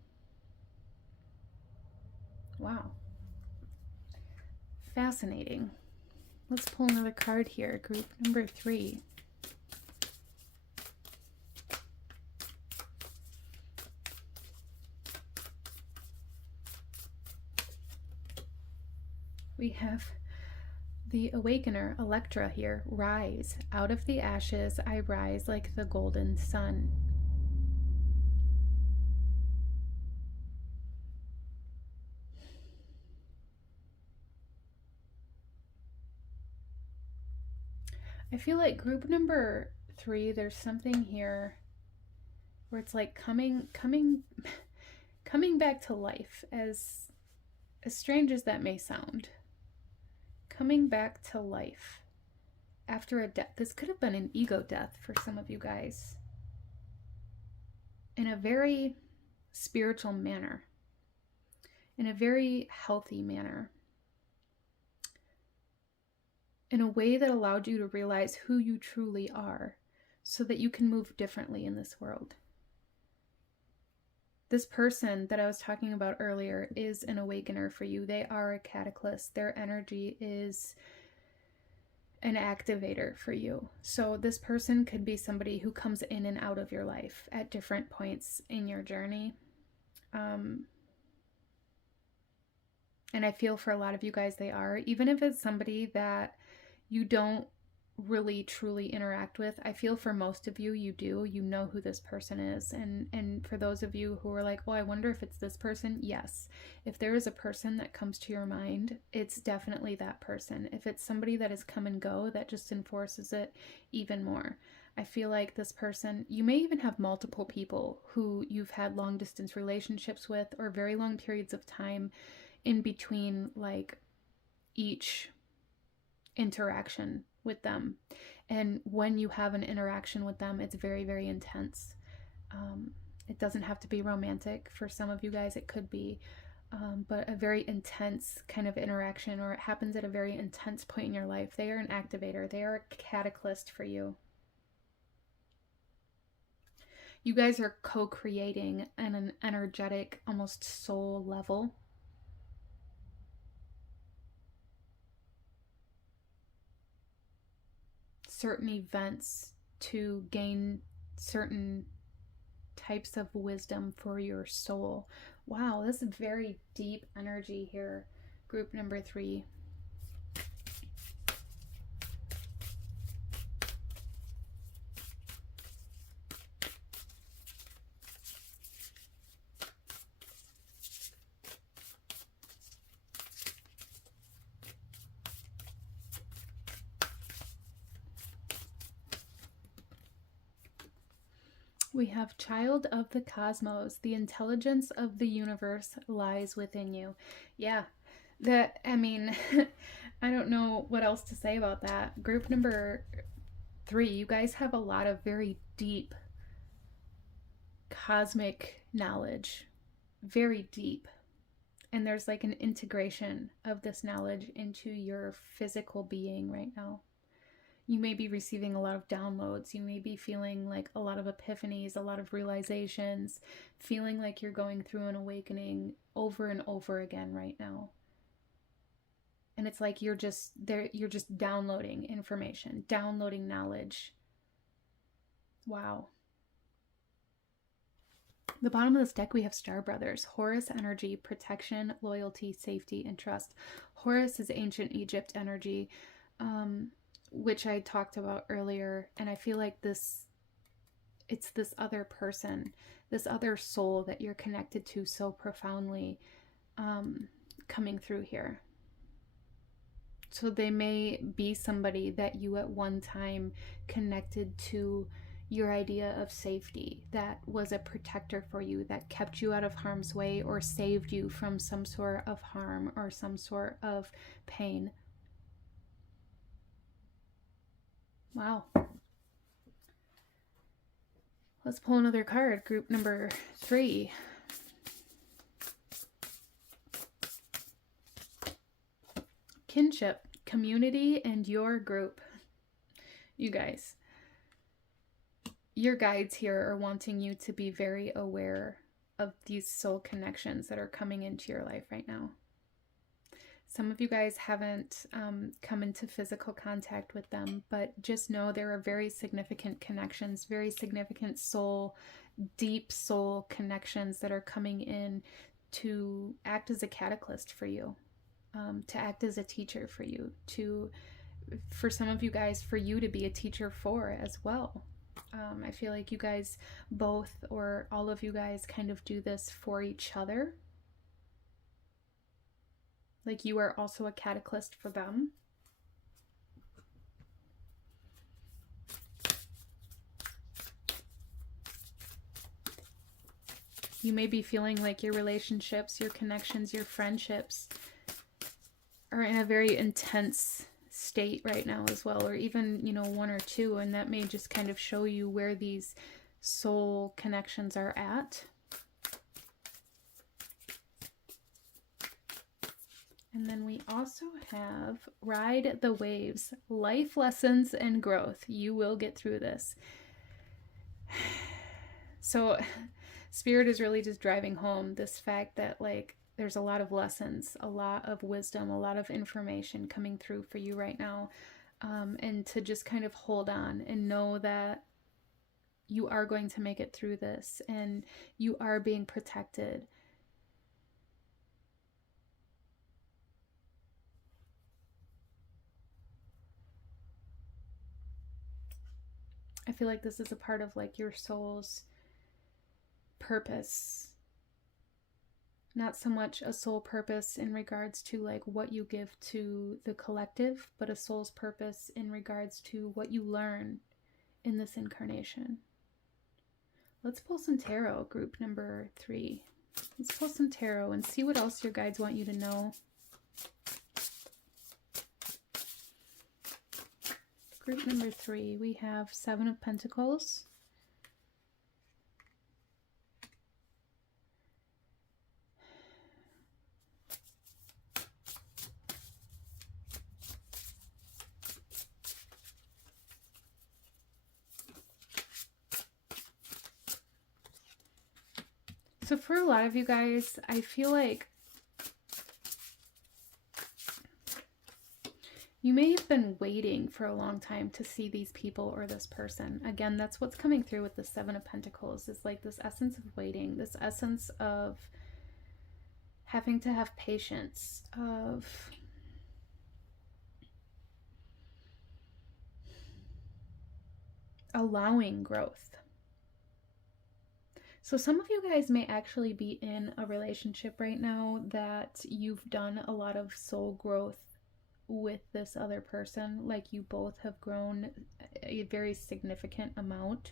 Wow. Fascinating. Let's pull another card here. Group number 3. We have the Awakener, Electra here. Rise. Out of the ashes, I rise like the golden sun. I feel like group number 3, there's something here where it's like coming back to life, as strange as that may sound. Coming back to life after a death. This could have been an ego death for some of you guys, in a very spiritual manner, in a very healthy manner, in a way that allowed you to realize who you truly are so that you can move differently in this world. This person that I was talking about earlier is an awakener for you. They are a cataclysm. Their energy is an activator for you. So this person could be somebody who comes in and out of your life at different points in your journey. And I feel for a lot of you guys they are. Even if it's somebody that you don't really truly interact with, I feel for most of you, you do. You know who this person is. And for those of you who are like, oh, I wonder if it's this person, yes. If there is a person that comes to your mind, it's definitely that person. If it's somebody that has come and go, that just enforces it even more. I feel like this person, you may even have multiple people who you've had long distance relationships with, or very long periods of time in between like each interaction with them. And when you have an interaction with them, it's very, very intense. It doesn't have to be romantic. For some of you guys, it could be, but a very intense kind of interaction, or it happens at a very intense point in your life. They are an activator. They are a catalyst for you. You guys are co-creating at an energetic, almost soul level. Certain events to gain certain types of wisdom for your soul. Wow, this is very deep energy here, group number 3. We have child of the cosmos. The intelligence of the universe lies within you. Yeah, I mean, I don't know what else to say about that. Group number 3, you guys have a lot of very deep cosmic knowledge. Very deep. And there's like an integration of this knowledge into your physical being right now. You may be receiving a lot of downloads. You may be feeling like a lot of epiphanies, a lot of realizations, feeling like you're going through an awakening over and over again right now. And it's like you're just there, you're just downloading information, downloading knowledge. Wow. The bottom of this deck, we have Star Brothers. Horus energy, protection, loyalty, safety, and trust. Horus is ancient Egypt energy, which I talked about earlier. And I feel like it's this other person, this other soul that you're connected to so profoundly, coming through here. So they may be somebody that you at one time connected to your idea of safety, that was a protector for you, that kept you out of harm's way or saved you from some sort of harm or some sort of pain. Wow. Let's pull another card. Group number 3. Kinship, community, and your group. You guys, your guides here are wanting you to be very aware of these soul connections that are coming into your life right now. Some of you guys haven't come into physical contact with them, but just know there are very significant connections, very significant soul, deep soul connections that are coming in to act as a catalyst for you, to act as a teacher for you, for some of you guys, for you to be a teacher for as well. I feel like you guys both, or all of you guys, kind of do this for each other. Like you are also a catalyst for them. You may be feeling like your relationships, your connections, your friendships are in a very intense state right now as well, or even, you know, 1 or 2, and that may just kind of show you where these soul connections are at. And then we also have Ride the Waves, life lessons and growth. You will get through this. So Spirit is really just driving home this fact that, like, there's a lot of lessons, a lot of wisdom, a lot of information coming through for you right now. And to just kind of hold on and know that you are going to make it through this and you are being protected. I feel like this is a part of like your soul's purpose. Not so much a soul purpose in regards to like what you give to the collective, but a soul's purpose in regards to what you learn in this incarnation. Let's pull some tarot, group number 3. Let's pull some tarot and see what else your guides want you to know. Group number 3, we have 7 of Pentacles. So for a lot of you guys, I feel like you may have been waiting for a long time to see these people or this person. Again, that's what's coming through with the 7 of Pentacles. It's like this essence of waiting, this essence of having to have patience, of allowing growth. So some of you guys may actually be in a relationship right now that you've done a lot of soul growth with this other person. Like you both have grown a very significant amount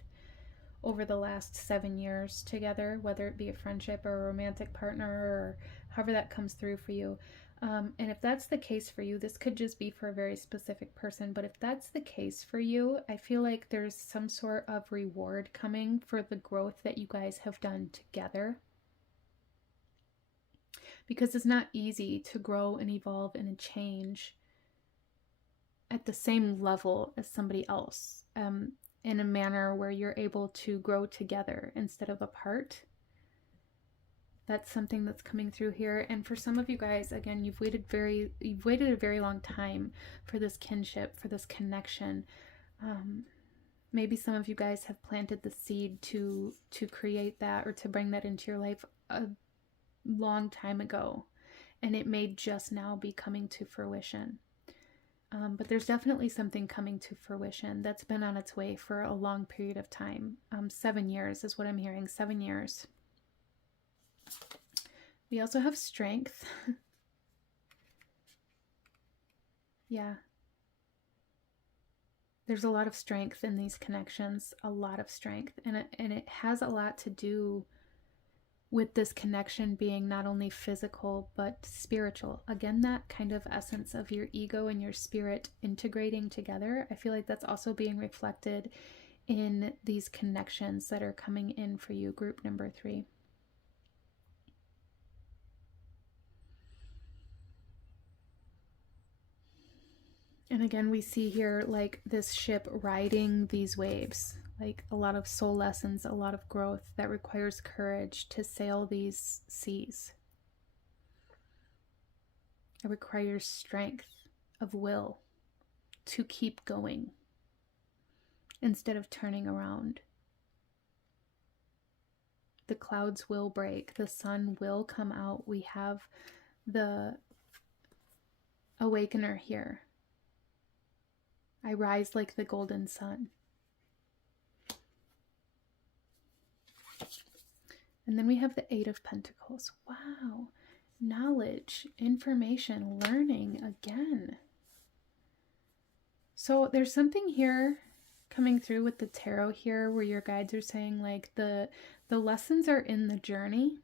over the last 7 years together, whether it be a friendship or a romantic partner or however that comes through for you. And if that's the case for you, this could just be for a very specific person, but if that's the case for you, I feel like there's some sort of reward coming for the growth that you guys have done together. Because it's not easy to grow and evolve and change at the same level as somebody else, in a manner where you're able to grow together instead of apart. That's something that's coming through here. And for some of you guys, again, you've waited a very long time for this kinship, for this connection. Maybe some of you guys have planted the seed to create that or to bring that into your life a long time ago, and it may just now be coming to fruition. But there's definitely something coming to fruition that's been on its way for a long period of time. 7 years is what I'm hearing. 7 years. We also have strength. Yeah. There's a lot of strength in these connections. A lot of strength. And it has a lot to do with this connection being not only physical, but spiritual. Again, that kind of essence of your ego and your spirit integrating together. I feel like that's also being reflected in these connections that are coming in for you, group number 3. And again, we see here like this ship riding these waves, like a lot of soul lessons, a lot of growth that requires courage to sail these seas. It requires strength of will to keep going instead of turning around. The clouds will break, the sun will come out. We have the awakener here. I rise like the golden sun. And then we have the 8 of Pentacles. Wow. Knowledge, information, learning again. So there's something here coming through with the tarot here where your guides are saying like the lessons are in the journey,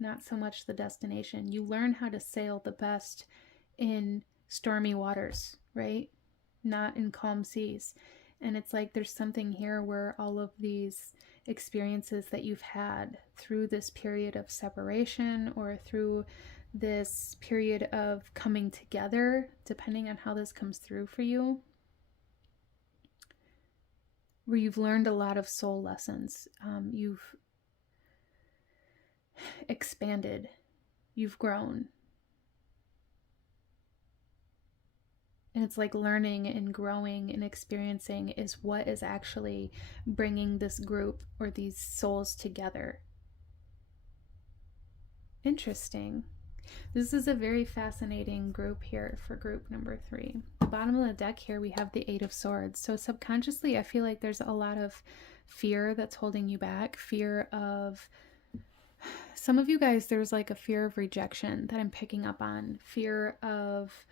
not so much the destination. You learn how to sail the best in stormy waters, right? Not in calm seas. And it's like there's something here where all of these experiences that you've had through this period of separation or through this period of coming together, depending on how this comes through for you, where you've learned a lot of soul lessons. You've expanded, you've grown. And it's like learning and growing and experiencing is what is actually bringing this group or these souls together. Interesting. This is a very fascinating group here for group number 3. The bottom of the deck here, we have the 8 of Swords. So subconsciously, I feel like there's a lot of fear that's holding you back. Fear of, some of you guys, there's like a fear of rejection that I'm picking up on. Fear of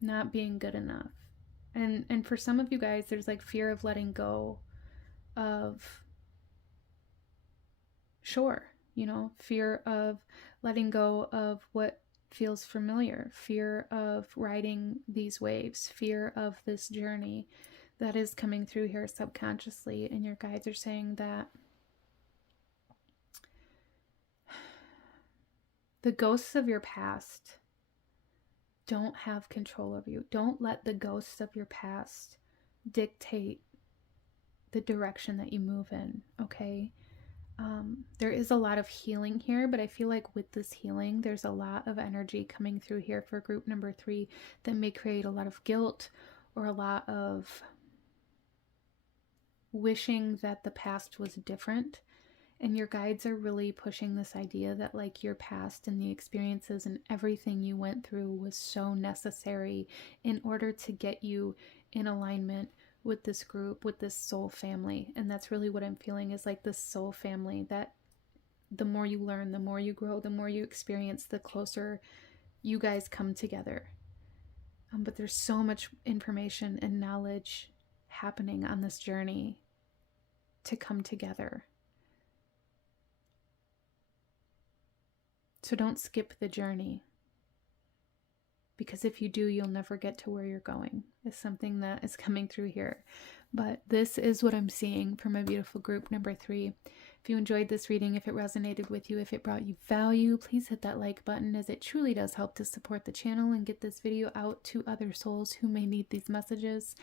not being good enough. And for some of you guys, there's like fear of letting go of, sure, you know, fear of letting go of what feels familiar, fear of riding these waves, fear of this journey that is coming through here subconsciously. And your guides are saying that the ghosts of your past don't have control over you. Don't let the ghosts of your past dictate the direction that you move in, okay? There is a lot of healing here, but I feel like with this healing, there's a lot of energy coming through here for group number 3 that may create a lot of guilt or a lot of wishing that the past was different. And your guides are really pushing this idea that like your past and the experiences and everything you went through was so necessary in order to get you in alignment with this group, with this soul family. And that's really what I'm feeling, is like this soul family, that the more you learn, the more you grow, the more you experience, the closer you guys come together. But there's so much information and knowledge happening on this journey to come together. So don't skip the journey, because if you do, you'll never get to where you're going, is something that is coming through here. But this is what I'm seeing for my beautiful group number 3. If you enjoyed this reading, if it resonated with you, if it brought you value, please hit that like button, as it truly does help to support the channel and get this video out to other souls who may need these messages.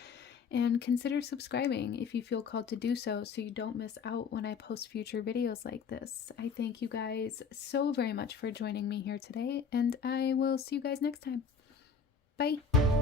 And consider subscribing if you feel called to do so you don't miss out when I post future videos like this. I thank you guys so very much for joining me here today, and I will see you guys next time. Bye!